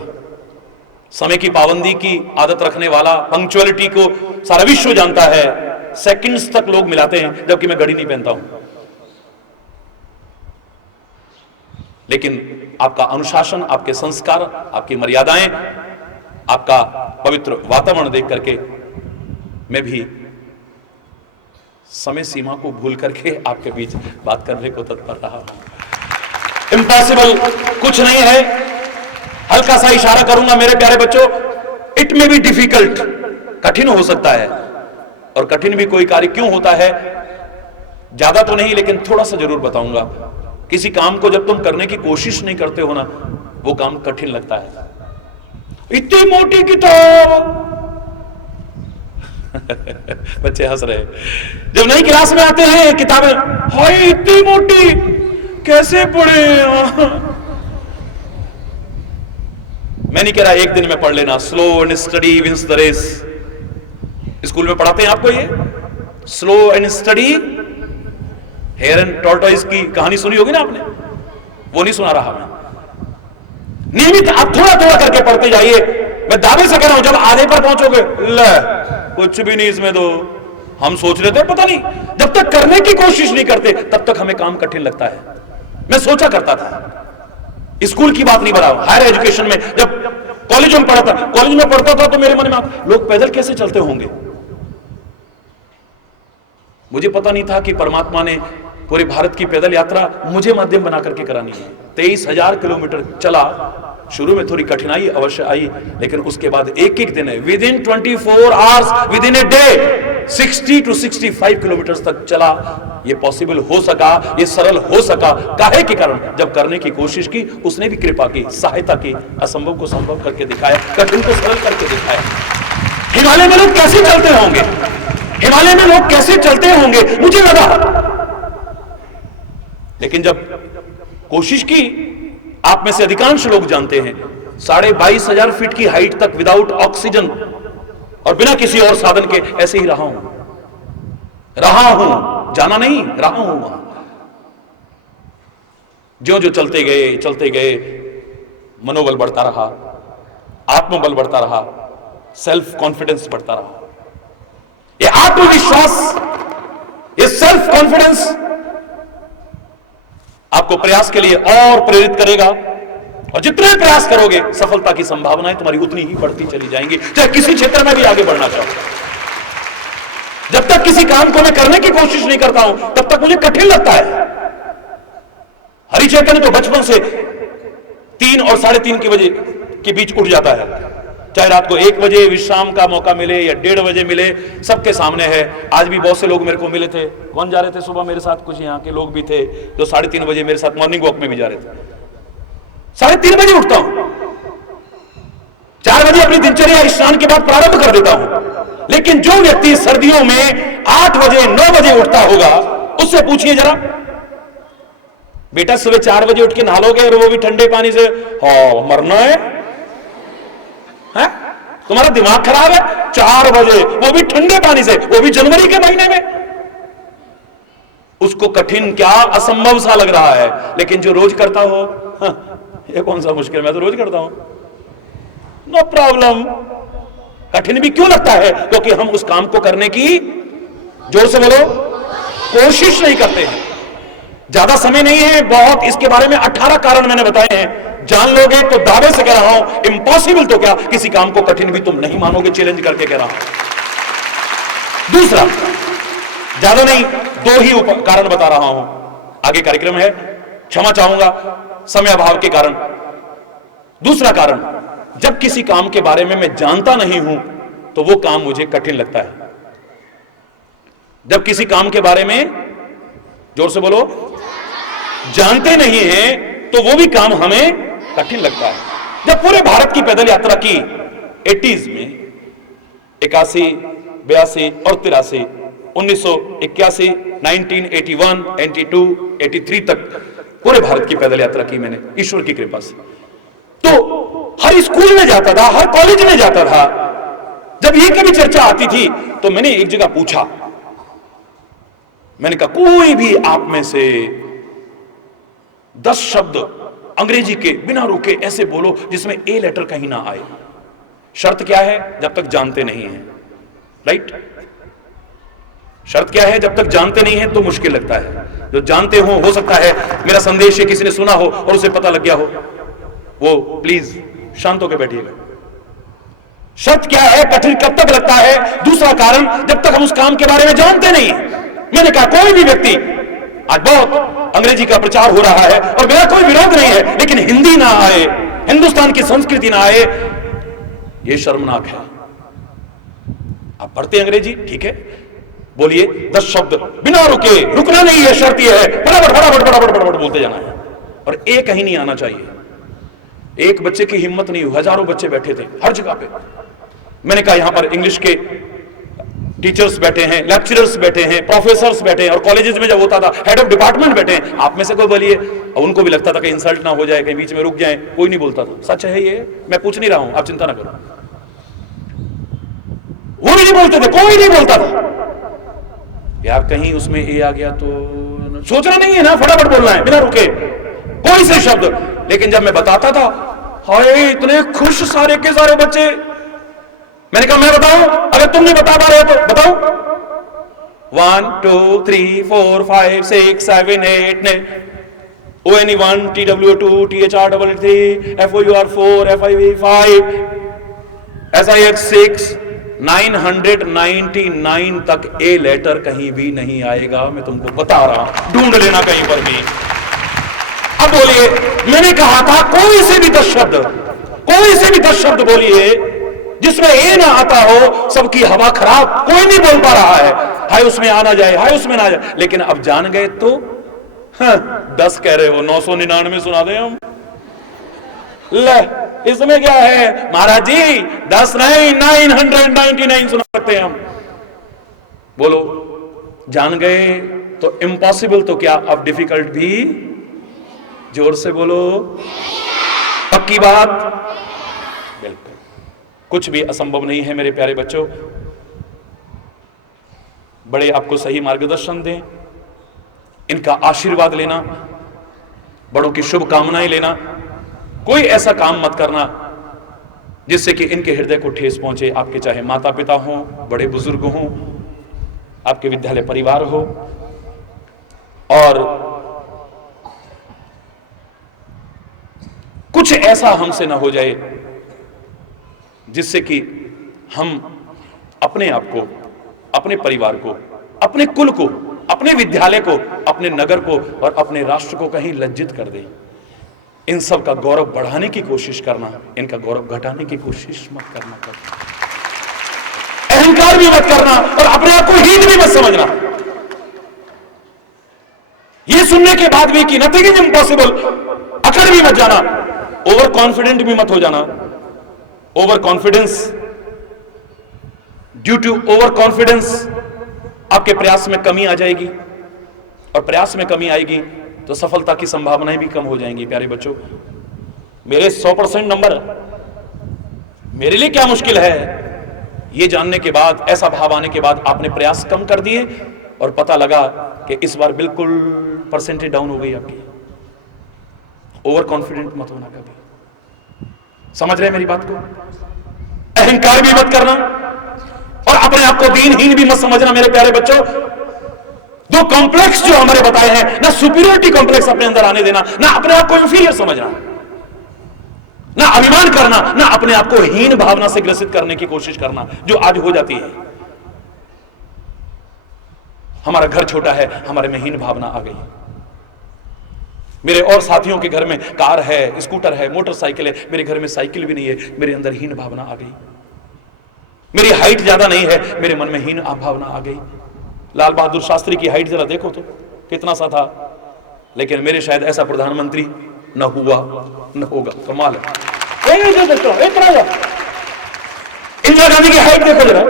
समय की पाबंदी की आदत रखने वाला, पंक्चुअलिटी को सारा विश्व जानता है, सेकंड्स तक लोग मिलाते हैं, जबकि मैं घड़ी नहीं पहनता हूं। लेकिन आपका अनुशासन, आपके संस्कार, आपकी मर्यादाएं, आपका पवित्र वातावरण देख करके मैं भी समय सीमा को भूल करके आपके बीच बात करने को तत्पर रहा हूं। इम्पॉसिबल कुछ नहीं है, हल्का सा इशारा करूंगा मेरे प्यारे बच्चों, इट मे बी डिफिकल्ट, कठिन हो सकता है। और कठिन भी कोई कार्य क्यों होता है, ज्यादा तो नहीं लेकिन थोड़ा सा जरूर बताऊंगा। किसी काम को जब तुम करने की कोशिश नहीं करते हो ना, वो काम कठिन लगता है। इतनी मोटी किताब बच्चे हंस रहे, जब नई क्लास में आते हैं किताबें, हाय इतनी मोटी कैसे पढ़े। मैं नहीं कह रहा एक दिन में पढ़ लेना, slow and steady wins the race. School में पढ़ाते हैं आपको ये, slow and steady. Hare and tortoise की कहानी सुनी होगी ना आपने, वो नहीं सुना रहा मैं। नियमित आप थोड़ा थोड़ा करके पढ़ते जाइए। मैं दावे से कह रहा हूं, जब आधे पर पहुंचोगे, ले कुछ भी नहीं इसमें, तो हम सोच लेते हैं पता नहीं, जब तक करने की कोशिश नहीं करते तब तक हमें काम कठिन लगता है। मैं सोचा करता था, स्कूल की बात नहीं बता, हायर एजुकेशन में जब कॉलेज में पढ़ा था, कॉलेज में पढ़ता था तो मेरे मन में लोग पैदल कैसे चलते होंगे। मुझे पता नहीं था कि परमात्मा ने पूरे भारत की पैदल यात्रा मुझे माध्यम बना करके करानी है। 23,000 किलोमीटर चला। शुरू में थोड़ी कठिनाई अवश्य आई, लेकिन उसके बाद एक एक दिन with in 24 hours, with in a day 60 to 65 kilometre तक चला। ये पॉसिबल हो सका, ये सरल हो सका, काहे के कारण, जब करने की कोशिश की उसने भी कृपा की, सहायता की, असंभव को संभव करके दिखाया, कठिन को सरल करके दिखाया। हिमालय में लोग कैसे चलते होंगे, हिमालय में लोग कैसे चलते होंगे मुझे लगा, लेकिन जब कोशिश की, आप में से अधिकांश लोग जानते हैं 22,500 फीट की हाइट तक विदाउट ऑक्सीजन और बिना किसी और साधन के ऐसे ही रहा हूं, जाना नहीं, रहा हूं वहां। ज्यों जो चलते गए मनोबल बढ़ता रहा, आत्मबल बढ़ता रहा, सेल्फ कॉन्फिडेंस बढ़ता रहा। ये आत्मविश्वास, ये सेल्फ कॉन्फिडेंस आपको प्रयास के लिए और प्रेरित करेगा, और जितने प्रयास करोगे सफलता की संभावनाएं तुम्हारी उतनी ही बढ़ती चली जाएंगी, चाहे किसी क्षेत्र में भी आगे बढ़ना चाहो। जब तक किसी काम को मैं करने की कोशिश नहीं करता हूं तब तक मुझे कठिन लगता है। हरि चैतन्य तो बचपन से 3 और 3:30 के बजे के बीच उठ जाता है, चाहे रात को 1 बजे विश्राम का मौका मिले या 1:30 बजे मिले, सबके सामने है। आज भी बहुत से लोग मेरे को मिले थे, कौन जा रहे थे सुबह मेरे साथ, कुछ यहाँ के लोग भी थे जो 3:30 बजे मेरे साथ मॉर्निंग वॉक में भी जा रहे थे। 3:30 बजे उठता हूं, 4 बजे अपनी दिनचर्या स्नान के बाद प्रारंभ कर देता हूं। लेकिन जो व्यक्ति सर्दियों में 8 बजे 9 बजे उठता होगा, उससे पूछिए जरा, बेटा सुबह 4 बजे उठ के नहा लोगे और वो भी ठंडे पानी से? हाँ, मरना है? तुम्हारा दिमाग खराब है? 4 बजे, वो भी ठंडे पानी से, वो भी जनवरी के महीने में? उसको कठिन क्या, असंभव सा लग रहा है। लेकिन जो रोज करता हो, ये कौन सा मुश्किल, मैं तो रोज करता हूं, नो प्रॉब्लम। कठिन भी क्यों लगता है? क्योंकि हम उस काम को करने की, जोर से बोलो, कोशिश नहीं करते हैं। ज्यादा समय नहीं है, बहुत, इसके बारे में 18 कारण मैंने बताए हैं। जान लोगे तो दावे से कह रहा हूं, इम्पॉसिबल तो क्या, किसी काम को कठिन भी तुम नहीं मानोगे, चैलेंज करके कह रहा हूं। दूसरा, ज्यादा नहीं, 2 ही कारण बता रहा हूं, आगे कार्यक्रम है, क्षमा चाहूंगा समय अभाव के कारण। दूसरा कारण, जब किसी काम के बारे में मैं जानता नहीं हूं तो वो काम मुझे कठिन लगता है। जब किसी काम के बारे में, जोर से बोलो, जानते नहीं हैं तो वो भी काम हमें कठिन लगता है। जब पूरे भारत की पैदल यात्रा की 80s में, 81, 82 और 83, 1981, 1981, 82, 83 तक पूरे भारत की पैदल यात्रा की मैंने, ईश्वर की कृपा से। तो हर स्कूल में जाता था, हर कॉलेज में जाता था, जब ये कभी चर्चा आती थी तो मैंने एक जगह पूछा, मैंने कहा कोई भी आप में से 10 शब्द अंग्रेजी के बिना रुके ऐसे बोलो जिसमें ए लेटर कहीं ना आए। शर्त क्या है? जब तक जानते नहीं हैं, राइट? शर्त क्या है? जब तक जानते नहीं हैं तो मुश्किल लगता है। जो जानते हो सकता है मेरा संदेश किसी ने सुना हो और उसे पता लग गया हो, वो प्लीज शांत होकर बैठिएगा। शर्त क्या है? कठिन कब तक लगता है? दूसरा कारण, जब तक हम उस काम के बारे में जानते नहीं। मैंने कहा कोई भी व्यक्ति, आज बहुत अंग्रेजी का प्रचार हो रहा है और मेरा कोई विरोध नहीं है, लेकिन हिंदी ना आए, हिंदुस्तान की संस्कृति ना आए, यह शर्मनाक है। आप पढ़ते अंग्रेजी, ठीक है, बोलिए 10 शब्द बिना रुके, रुकना नहीं है, शर्त यह है फटाफट बोलते जाना है, और एक कहीं नहीं आना चाहिए। एक बच्चे की हिम्मत नहीं हुई, हजारों बच्चे बैठे थे हर जगह पे। मैंने कहा यहां पर इंग्लिश के टीचर्स बैठे हैं, लेक्चरर्स बैठे हैं, प्रोफेसर्स बैठे हैं, और कॉलेजेस में जब होता था हेड ऑफ डिपार्टमेंट बैठे हैं। आप में से कोई बोलिए, और उनको भी लगता था कि इंसल्ट ना हो जाए, कहीं बीच में रुक जाए, कोई नहीं बोलता था। सच है ये, मैं पूछ नहीं रहा हूं, आप चिंता ना करो। वो भी नहीं बोलते थे, कोई नहीं बोलता था। यार कहीं उसमें ए आ गया तो सोचना नहीं है ना, फटाफट बोलना है बिना रुके, कोई से शब्द। लेकिन जब मैं बताता था, हाय इतने खुश सारे के सारे बच्चे। मैंने कहा मैं बताऊं, अगर तुम नहीं बता पा रहे हो तो बताओ। 1 2 3 4 5 6 7 8 9 ONE1 TWO2 THR3 FOUR4 FIV5 SIX 6 999 तक ए लेटर कहीं भी नहीं आएगा। मैं तुमको बता रहा हूं, ढूंढ लेना कहीं पर भी। अब बोलिए, मैंने कहा था कोई से भी 10 शब्द, कोई से भी 10 शब्द बोलिए जिसमें ए ना आता हो। सबकी हवा खराब, कोई नहीं बोल पा रहा है, हाय उसमें आना जाए, हाय उसमें ना जाए। लेकिन अब जान गए तो 10 कह रहे हो, 999 सुना दे हम। ले इसमें क्या है महाराज जी, 10 नहीं 999 सुना सकते हैं हम। बोलो, जान गए तो इम्पॉसिबल तो क्या, अब डिफिकल्ट भी। जोर से बोलो, पक्की बात। बिल्कुल कुछ भी असंभव नहीं है मेरे प्यारे बच्चों। बड़े आपको सही मार्गदर्शन दें, इनका आशीर्वाद लेना, बड़ों की शुभकामनाएं लेना। कोई ऐसा काम मत करना जिससे कि इनके हृदय को ठेस पहुंचे। आपके चाहे माता पिता हों, बड़े बुजुर्ग हों, आपके विद्यालय परिवार हो, और कुछ ऐसा हमसे ना हो जाए जिससे कि हम अपने आप को, अपने परिवार को, अपने कुल को, अपने विद्यालय को, अपने नगर को और अपने राष्ट्र को कहीं लज्जित कर दें। इन सब का गौरव बढ़ाने की कोशिश करना, इनका गौरव घटाने की कोशिश मत करना। अहंकार भी मत करना और अपने आप को हीन भी मत समझना। यह सुनने के बाद भी कि नथिंग इज इम्पॉसिबल, अकड़ भी मत जाना, ओवर कॉन्फिडेंट भी मत हो जाना। Overconfidence, due to overconfidence आपके प्रयास में कमी आ जाएगी, और प्रयास में कमी आएगी तो सफलता की संभावनाएं भी कम हो जाएंगी। प्यारे बच्चों, मेरे 100% नंबर मेरे लिए क्या मुश्किल है, यह जानने के बाद, ऐसा भाव आने के बाद आपने प्रयास कम कर दिए और पता लगा कि इस बार बिल्कुल परसेंटेज डाउन हो गई आपकी। ओवर कॉन्फिडेंट मत होना कभी। समझ रहे हैं मेरी बात को? अहंकार भी मत करना और अपने आप को दीनहीन भी मत समझना मेरे प्यारे बच्चों। दो कॉम्प्लेक्स जो हमारे बताए हैं, ना सुपीरियरिटी कॉम्प्लेक्स अपने अंदर आने देना, ना अपने आप को इंफीरियर समझना, ना अभिमान करना, ना अपने आप को हीन भावना से ग्रसित करने की कोशिश करना, जो आज हो जाती है। हमारा घर छोटा है, हमारे में हीन भावना आ गई। मेरे और साथियों के घर में कार है, स्कूटर है, मोटरसाइकिल है, मेरे घर में साइकिल भी नहीं है, मेरे अंदर हीन भावना आ गई। मेरी हाइट ज्यादा नहीं है, मेरे मन में हीन भावना आ गई। लाल बहादुर शास्त्री की हाइट जरा देखो तो कितना सा था, लेकिन मेरे शायद ऐसा प्रधानमंत्री न हुआ न होगा। कमाल है। इंदिरा गांधी की हाइट देखो जरा,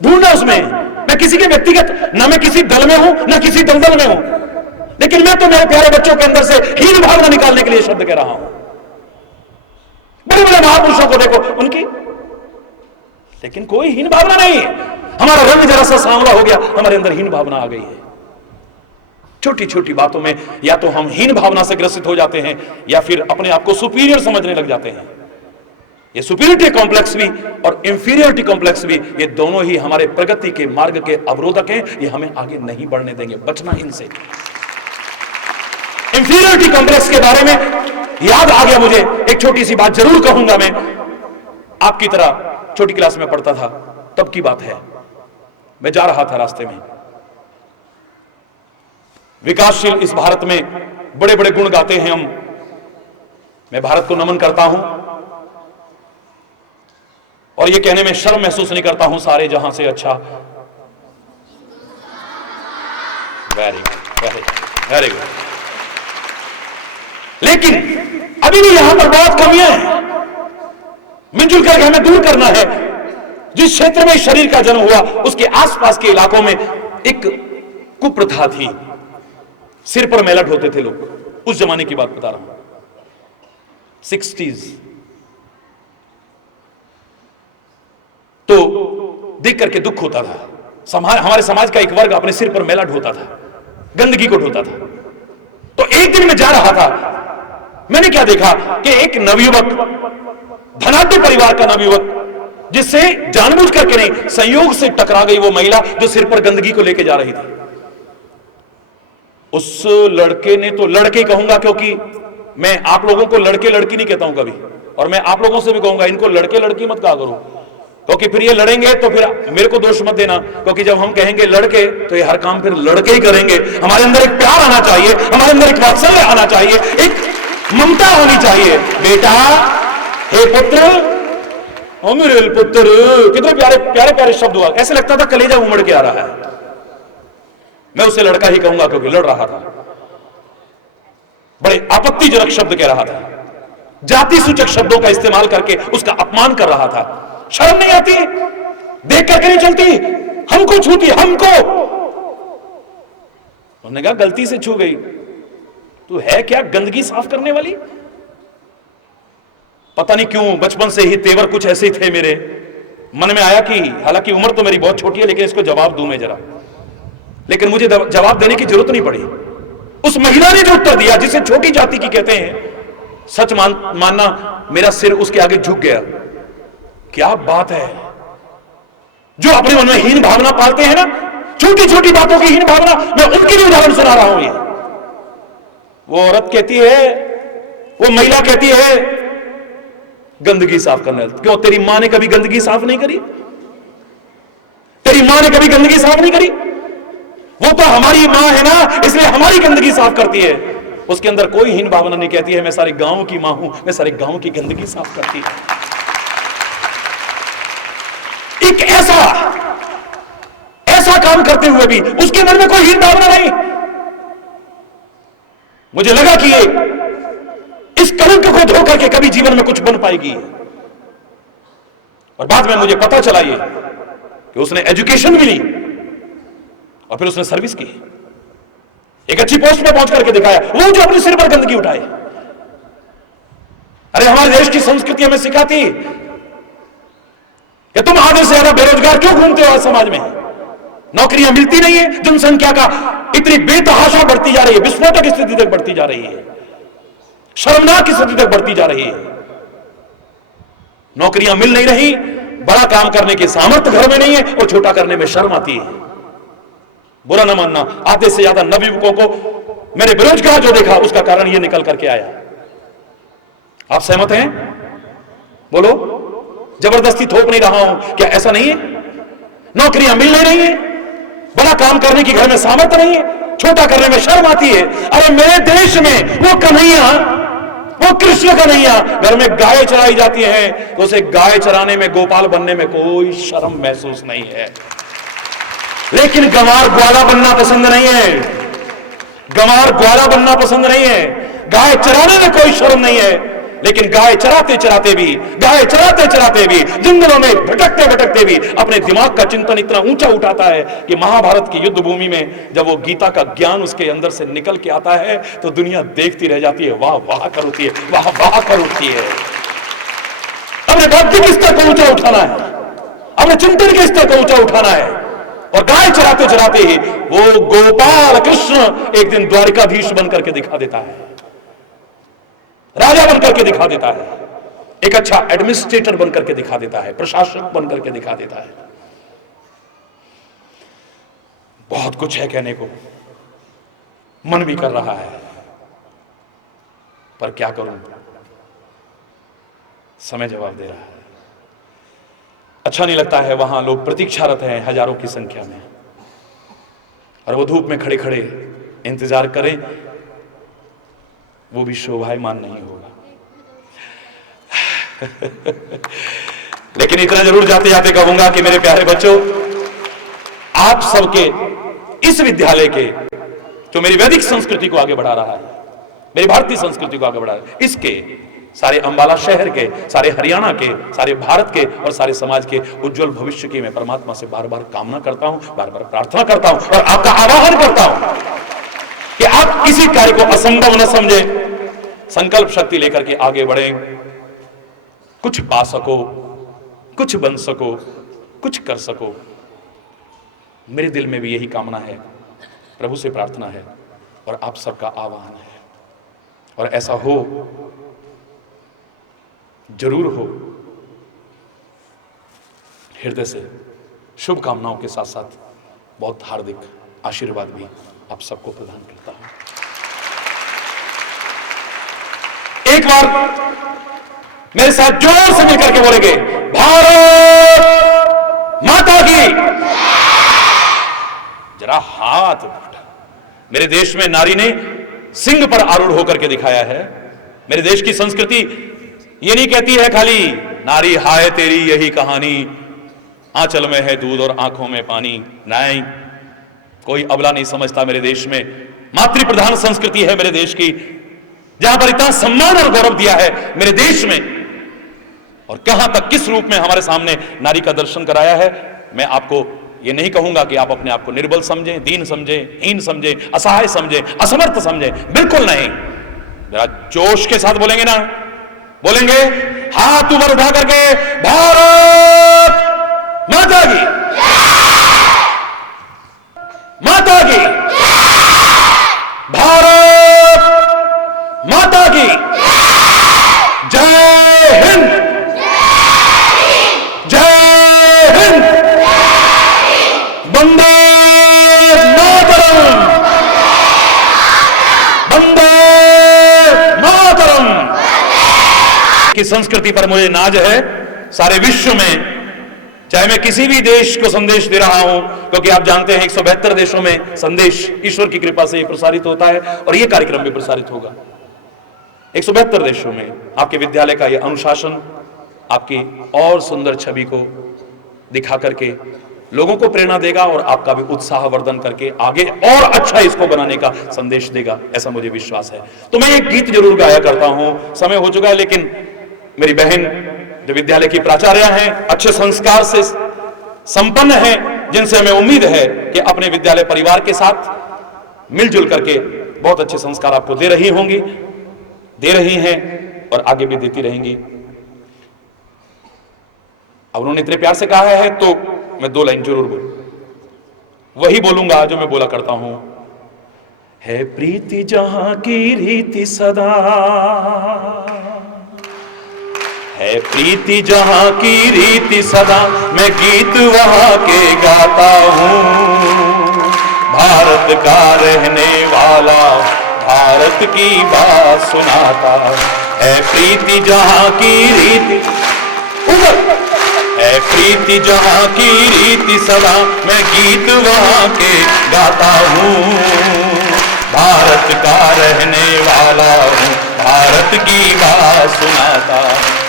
ढूंढना उसमें। मैं किसी के व्यक्तिगत, ना मैं किसी दल में हूं, ना किसी दलदल में हूं, लेकिन मैं तो मेरे प्यारे बच्चों के अंदर से हीन भावना निकालने के लिए शब्द कह रहा हूं। बड़े बड़े महापुरुषों को देखो उनकी, लेकिन कोई हीन भावना नहीं है। हमारा रंग जरा सा सांवला हो गया, हमारे अंदर हीन भावना आ गई है। छोटी छोटी बातों में या तो हम हीन भावना से ग्रसित हो जाते हैं या फिर अपने आप को सुपीरियर समझने लग जाते हैं। ये सुपीरियरिटी कॉम्प्लेक्स भी और इंफीरियरिटी कॉम्प्लेक्स भी, ये दोनों ही हमारे प्रगति के मार्ग के अवरोधक हैं। ये हमें आगे नहीं बढ़ने देंगे, बचना इनसे। इंफीरियरिटी कॉम्प्लेक्स के बारे में याद आ गया मुझे, एक छोटी सी बात जरूर कहूंगा। मैं आपकी तरह छोटी क्लास में पढ़ता था, तब की बात है। मैं जा रहा था रास्ते में, विकासशील इस भारत में बड़े बड़े गुण गाते हैं हम। मैं भारत को नमन करता हूं और यह कहने में शर्म महसूस नहीं करता हूं, सारे जहां से अच्छा। Very good, very good, very good. लेकिन अभी भी यहां पर बहुत कमियां हैं, मिलजुल करके हमें दूर करना है। जिस क्षेत्र में शरीर का जन्म हुआ, उसके आसपास के इलाकों में एक कुप्रथा थी, सिर पर मैला ढोते थे लोग। उस जमाने की बात बता रहा हूं, 60s। तो देख करके दुख होता था। हमारे समाज का एक वर्ग अपने सिर पर मैला ढोता था, गंदगी को ढोता था। तो एक दिन मैं जा रहा था, मैंने क्या देखा कि एक नवयुवक, धनाढ्य परिवार का नवयुवक, जिससे जानबूझ करके नहीं, संयोग से टकरा गई वो महिला जो सिर पर गंदगी को लेके जा रही थी। उस लड़के ने, तो लड़के कहूंगा क्योंकि मैं आप लोगों को लड़के लड़की नहीं कहता हूं कभी, और मैं आप लोगों से भी कहूंगा इनको लड़के लड़की मत कहा करो, क्योंकि फिर ये लड़ेंगे तो फिर मेरे को दोष मत देना, क्योंकि जब हम कहेंगे लड़के तो ये हर काम फिर लड़के ही करेंगे। हमारे अंदर एक प्यार आना चाहिए, हमारे अंदर एक वात्सल्य आना चाहिए, एक ममता होनी चाहिए। बेटा, हे पुत्र, ओ मेरे पुत्र, कितने प्यारे प्यारे प्यारे शब्द हुआ, ऐसे लगता था कलेजा उमड़ के आ रहा है। मैं उसे लड़का ही कहूंगा क्योंकि लड़ रहा था, बड़े आपत्तिजनक शब्द कह रहा था, जाति सूचक शब्दों का इस्तेमाल करके उसका अपमान कर रहा था। शर्म नहीं आती? देख करके नहीं चलती? हमको छूती, हमको। उन्होंने कहा गलती से छू गई, तू है क्या गंदगी साफ करने वाली? पता नहीं क्यों बचपन से ही तेवर कुछ ऐसे थे मेरे मन में आया कि हालांकि उम्र तो मेरी बहुत छोटी है, लेकिन इसको जवाब दूं मैं जरा। लेकिन मुझे जवाब देने की जरूरत नहीं पड़ी। उस महिला ने जो उत्तर दिया, जिसे छोटी जाति की कहते हैं, सच मानना मेरा सिर उसके आगे झुक गया। क्या बात है! जो अपने मन में हीन भावना पालते हैं ना, छोटी छोटी बातों की हीन भावना, मैं उनकी भी उदाहरण सुना रहा हूं। ये वो औरत कहती है, वो महिला कहती है, गंदगी साफ करना। क्यों? तेरी मां ने कभी गंदगी साफ नहीं करी? तेरी मां ने कभी गंदगी साफ नहीं करी? वो तो हमारी मां है ना, इसलिए हमारी गंदगी साफ करती है। उसके अंदर कोई हीन भावना नहीं, कहती है मैं सारे गांव की मां हूं, मैं सारे गांव की गंदगी साफ करती है। एक ऐसा काम करते हुए भी उसके मन में कोई हीन भावना नहीं। मुझे लगा कि ये इस कलंक को धो करके कभी जीवन में कुछ बन पाएगी। और बाद में मुझे पता चला ये कि उसने एजुकेशन भी ली और फिर उसने सर्विस की, एक अच्छी पोस्ट पे पहुंच करके दिखाया। वो जो अपने सिर पर गंदगी उठाए। अरे हमारे देश की संस्कृति हमें सिखाती कि तुम आधे से ज्यादा बेरोजगार क्यों घूमते हो? आज समाज में नौकरियां मिलती नहीं है, जनसंख्या का इतनी बेतहाशा बढ़ती जा रही है, विस्फोटक स्थिति तक बढ़ती जा रही है, शर्मनाक स्थिति तक बढ़ती जा रही है। नौकरियां मिल नहीं रही, बड़ा काम करने की सामर्थ्य घर में नहीं है और छोटा करने में शर्म आती है। बुरा न मानना, आधे से ज्यादा नवयुवकों को मैंने बेरोजगार जो देखा उसका कारण यह निकल करके आया। आप सहमत हैं? बोलो। जबरदस्ती थोप नहीं रहा हूं, क्या ऐसा नहीं है? नौकरियां मिल नहीं रही है, बड़ा काम करने की घर में सामर्थ्य नहीं है, छोटा करने में शर्म आती है। अरे मेरे देश में वो कन्हैया, वो कृष्ण कन्हैया घर में गाय चराई जाती है तो उसे गाय चराने में, गोपाल बनने में कोई शर्म महसूस नहीं है। लेकिन गंवार ग्वाला बनना पसंद नहीं है, गंवार ग्वाला बनना पसंद नहीं है। गाय चराने में कोई शर्म नहीं है, लेकिन गाय चराते चराते भी जंगलों में भटकते भटकते भी अपने दिमाग का चिंतन इतना ऊंचा उठाता है कि महाभारत की युद्ध भूमि में जब वो गीता का ज्ञान उसके अंदर से निकल के आता है तो दुनिया देखती रह जाती है, वाह वाह कर उठती है, वाह वाह कर उठती है। अपने बौद्धिक स्तर को ऊंचा उठाना है, अपने चिंतन के स्तर को ऊंचा उठाना है। और गाय चराते चराते ही वो गोपाल कृष्ण एक दिन द्वारिकाधीश बनकर के दिखा देता है, राजा बनकर के दिखा देता है, एक अच्छा एडमिनिस्ट्रेटर बनकर के दिखा देता है, प्रशासक बनकर के दिखा देता है। बहुत कुछ है कहने को, मन भी कर रहा है, पर क्या करूं, समय जवाब दे रहा है। अच्छा नहीं लगता है, वहां लोग प्रतीक्षारत हैं हजारों की संख्या में, और वो धूप में खड़े खड़े इंतजार करें, वो भी शोभायमान नहीं होगा। लेकिन इतना जरूर जाते जाते कहूंगा कि मेरे प्यारे बच्चों, आप सबके इस विद्यालय के जो मेरी वैदिक संस्कृति को आगे बढ़ा रहा है, मेरी भारतीय संस्कृति को आगे बढ़ा रहा है, इसके सारे अंबाला शहर के, सारे हरियाणा के, सारे भारत के और सारे समाज के उज्जवल भविष्य की मैं परमात्मा से बार बार कामना करता हूं, बार बार प्रार्थना करता हूं और आपका आह्वान करता हूं कि आप किसी कार्य को असंभव न समझे, संकल्प शक्ति लेकर के आगे बढ़ें, कुछ पा सको, कुछ बन सको, कुछ कर सको। मेरे दिल में भी यही कामना है, प्रभु से प्रार्थना है और आप सबका आह्वान है, और ऐसा हो, जरूर हो। हृदय से शुभकामनाओं के साथ साथ बहुत हार्दिक आशीर्वाद भी आप सबको प्रदान करता हूं। एक बार मेरे साथ जोर से मिलकर के बोलेंगे, भारत माता की। जरा हाथ उठा। मेरे देश में नारी ने सिंह पर आरूढ़ होकर के दिखाया है। मेरे देश की संस्कृति ये नहीं कहती है खाली नारी हाय तेरी यही कहानी, आंचल में है दूध और आंखों में पानी। नहीं, कोई अबला नहीं समझता मेरे देश में मातृ प्रधान संस्कृति है मेरे देश की, जहां पर इतना सम्मान और गौरव दिया है मेरे देश में, और कहां तक किस रूप में हमारे सामने नारी का दर्शन कराया है। मैं आपको ये नहीं कहूंगा कि आप अपने आप को निर्बल समझें, दीन समझें, हीन समझें, असहाय समझें, असमर्थ समझें, बिल्कुल नहीं। जरा जोश के साथ बोलेंगे ना, बोलेंगे हाथ ऊपर उठा करके भारत माता की, माता की, भारत माता की जय हिंद, जय हिंद, वंदे मातरम, वंदे मातरम। की संस्कृति पर मुझे नाज है। सारे विश्व में चाहे मैं किसी भी देश को संदेश दे रहा हूं, क्योंकि आप जानते हैं 172 देशों में संदेश ईश्वर की कृपा से प्रसारित होता है और यह कार्यक्रम भी प्रसारित होगा 172 देशों में। आपके विद्यालय का यह अनुशासन आपकी और सुंदर छवि को दिखा करके लोगों को प्रेरणा देगा और आपका भी उत्साह वर्धन करके आगे और अच्छा इसको बनाने का संदेश देगा, ऐसा मुझे विश्वास है। तो मैं एक गीत जरूर गाया करता हूं, समय हो चुका है, लेकिन मेरी बहन जो विद्यालय की प्राचार्य हैं, अच्छे संस्कार से संपन्न हैं, जिनसे हमें उम्मीद है कि अपने विद्यालय परिवार के साथ मिलजुल करके बहुत अच्छे संस्कार आपको दे रही होंगी, दे रही हैं और आगे भी देती रहेंगी। अब उन्होंने इतने प्यार से कहा है तो मैं 2 लाइन जरूर वही बोलूंगा जो मैं बोला करता हूं। है प्रीति जहां की रीति सदा, है प्रीति जहां की रीति सदा, मैं गीत वहां के गाता हूं। भारत का रहने वाला भारत की बात सुनाता, है प्रीति जहां की रीति, है प्रीति जहां की रीति सदा, मैं गीत वहां के गाता हूं। भारत का रहने वाला हूं, भारत की बात सुनाता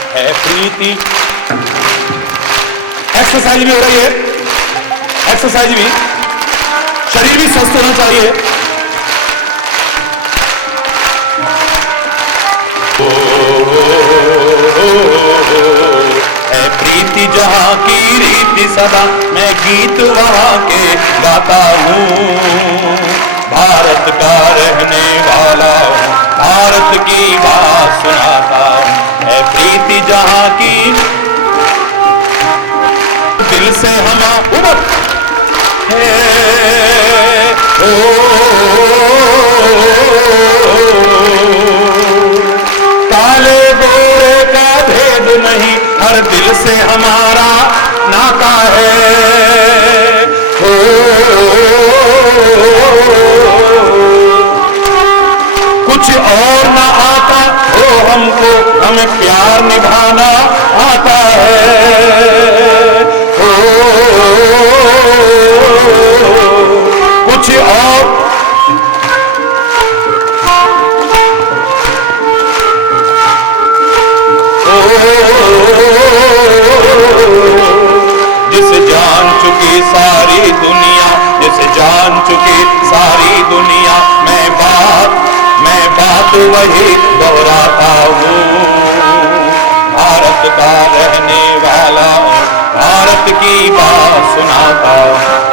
है प्रीति। एक्सरसाइज भी हो रही है, एक्सरसाइज भी, शरीर भी स्वस्थ होना चाहिए। है प्रीति जहां की रीति सदा, मैं गीत वहां के गाता हूं। भारत का रहने वाला हूं, भारत की बात सुनाता हूं। है प्रीति जहां की, दिल से हमा उमर है, काले गोरे का भेद नहीं, हर दिल से हमारा नाता है। कुछ और ना आता हो हमको, हमें प्यार निभाना आता है। कुछ और जिसे जान चुकी सारी दुनिया, जिसे जान चुकी सारी दुनिया, मैं बात वही दोहराता हूँ। भारत का रहने वाला हूँ, भारत की बात सुनाता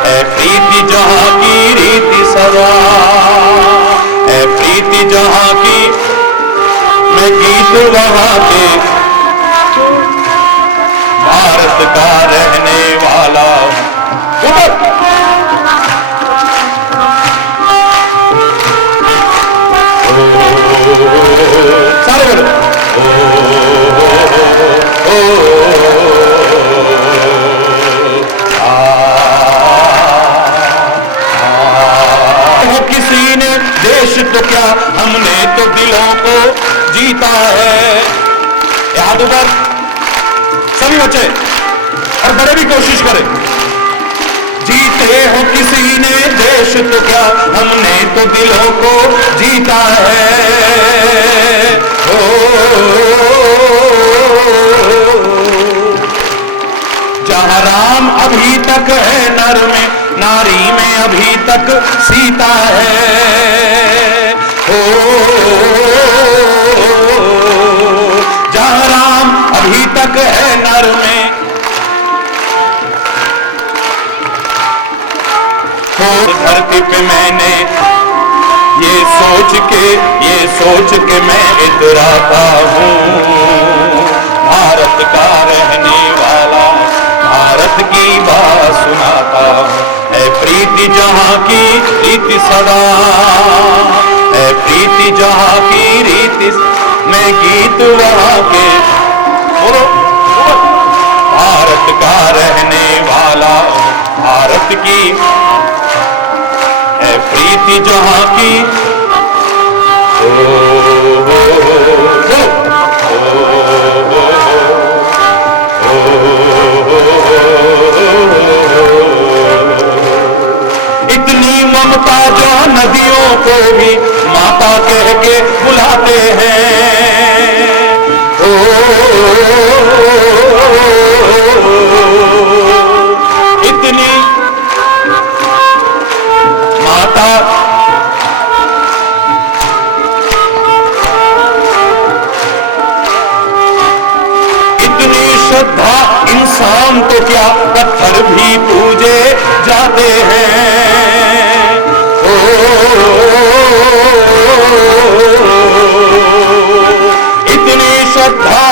है प्रीति जहाँ की रीति सदा, है प्रीति जहाँ की, मैं गीत वहाँ के, भारत का रहने वाला हूँ। सारे बोलो किसी ने देश तो क्या, हमने तो दिलों को जीता है। याद ऊपर सभी बच्चे और बड़े भी कोशिश करें। जीते हो किसी ने देश तो क्या, हमने तो दिलों को जीता है। जहाँ राम अभी तक है नर में, नारी में अभी तक सीता है। जहाँ राम अभी तक है नर में, धरती पे मैंने ये सोच के मैं इतराता हूँ। भारत का रहने वाला, भारत की बात सुनाता हूँ। है प्रीति जहाँ की रीति सदा, है प्रीति जहाँ की रीति, मैं गीत वहाँ के, बोलो भारत का रहने वाला, भारत की है प्रीति जहाँ की। इतनी ममता जो नदियों को भी माता कह के बुलाते हैं। इतनी माता, इतनी श्रद्धा इंसान तो क्या पत्थर भी पूजे जाते हैं। इतनी श्रद्धा,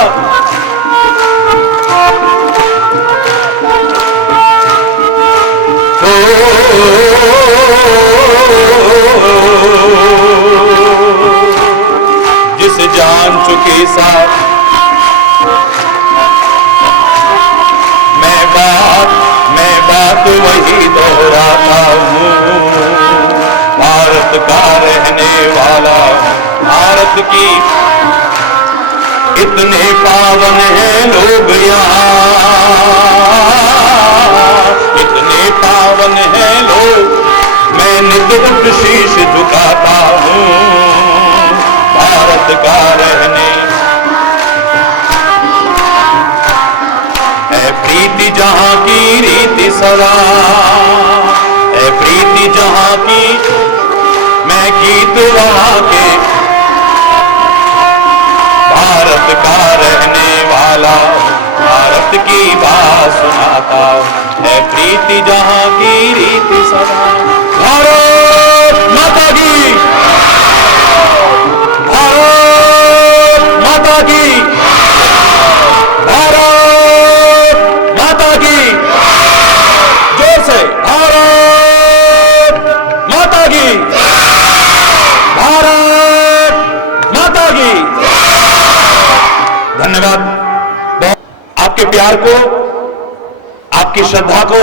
जिस जान चुके साथ मैं बात वही दोहराता हूँ। भारत का रहने वाला, भारत की इतने पावन हैं लोग यहाँ, इतने पावन हैं लोग, मैं नित उठ शीश झुकाता हूँ। भारत का रहने है प्रीति जहाँ की रीति सदा, है प्रीति जहाँ की, मैं गीत वहाँ के। भारत का रहने वाला, भारत की बात सुनाता, है प्रीति जहाँ की रीति सदा। भारत माता की, भारत माता की, भारत माता की, जोर से भारत माता की, भारत माता की। धन्यवाद। आपके प्यार को, आपकी श्रद्धा को,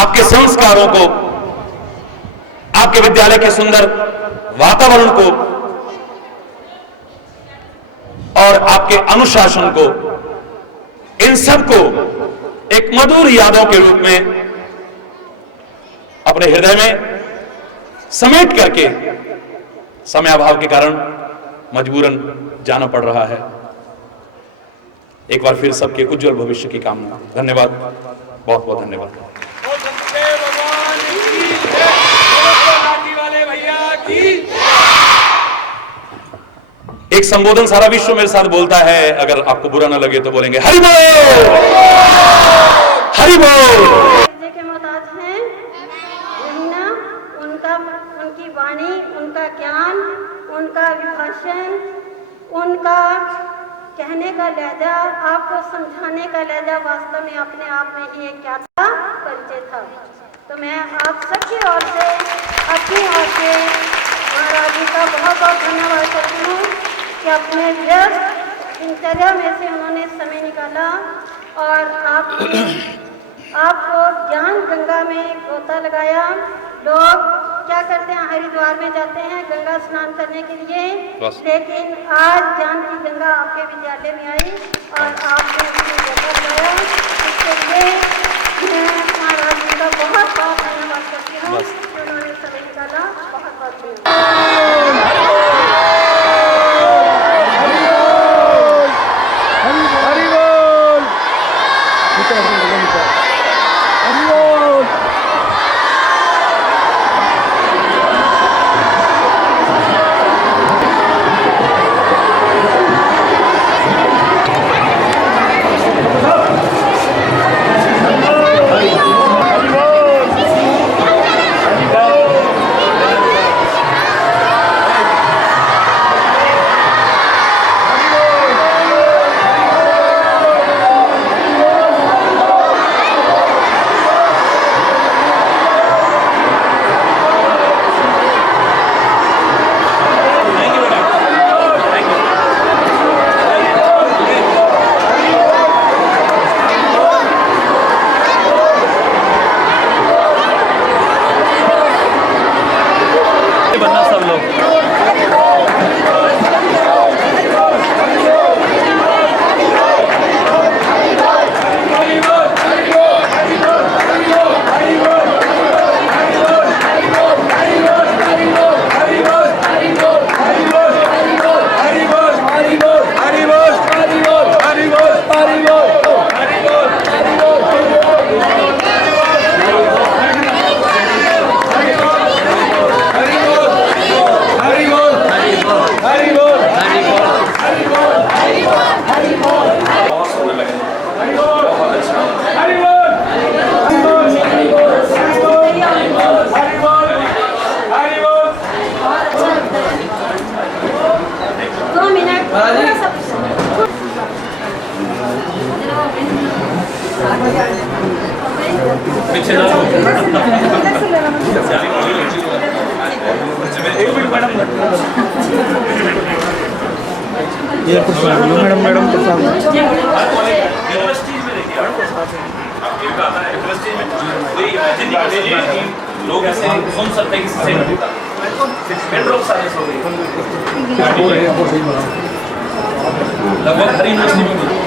आपके संस्कारों को, आपके विद्यालय के सुंदर वातावरण को और आपके अनुशासन को, इन सब को एक मधुर यादों के रूप में अपने हृदय में समेट करके समय अभाव के कारण मजबूरन जाना पड़ रहा है। एक बार फिर सबके उज्जवल भविष्य की कामना। धन्यवाद, बहुत बहुत धन्यवाद। एक संबोधन सारा विश्व मेरे साथ बोलता है, अगर आपको बुरा ना लगे तो बोलेंगे हरि बोल, हरि बोल। के मोहताज हैं, यही ना, उनकी वाणी, उनका ज्ञान, उनका विभाषण, उनका कहने का लहजा, आपको समझाने का लहजा वास्तव में अपने आप में ही एक क्या था, परिचय था। तो मैं आप सबकी ओर से, अपनी ओर से महाराज जी का बहुत बहुत धन्यवाद करती हूँ कि अपने व्यस्त दिनचर्या में से उन्होंने समय निकाला और आपको ज्ञान गंगा में गोता लगाया। लोग क्या करते हैं, हरिद्वार में जाते हैं गंगा स्नान करने के लिए, लेकिन आज ज्ञान की गंगा आपके विद्यालय में आई और आपने उसमें गोता लगाया। इसके लिए मैं महाराज जी का बहुत बहुत धन्यवाद करती हूँ, उन्होंने समय निकाला। बहुत बहुत धन्यवाद। पीछे ना ये कुछ मैडम मैडम के साथ यूनिवर्सिटीज में देखिए यूनिवर्सिटी में कोई इमेजिन नहीं कर सकता कि लोग ऐसे सुन सकते हैं कि सिंचाई नहीं होता पेट्रोल साइंस हो गई लगभग हर यूनिवर्सिटी में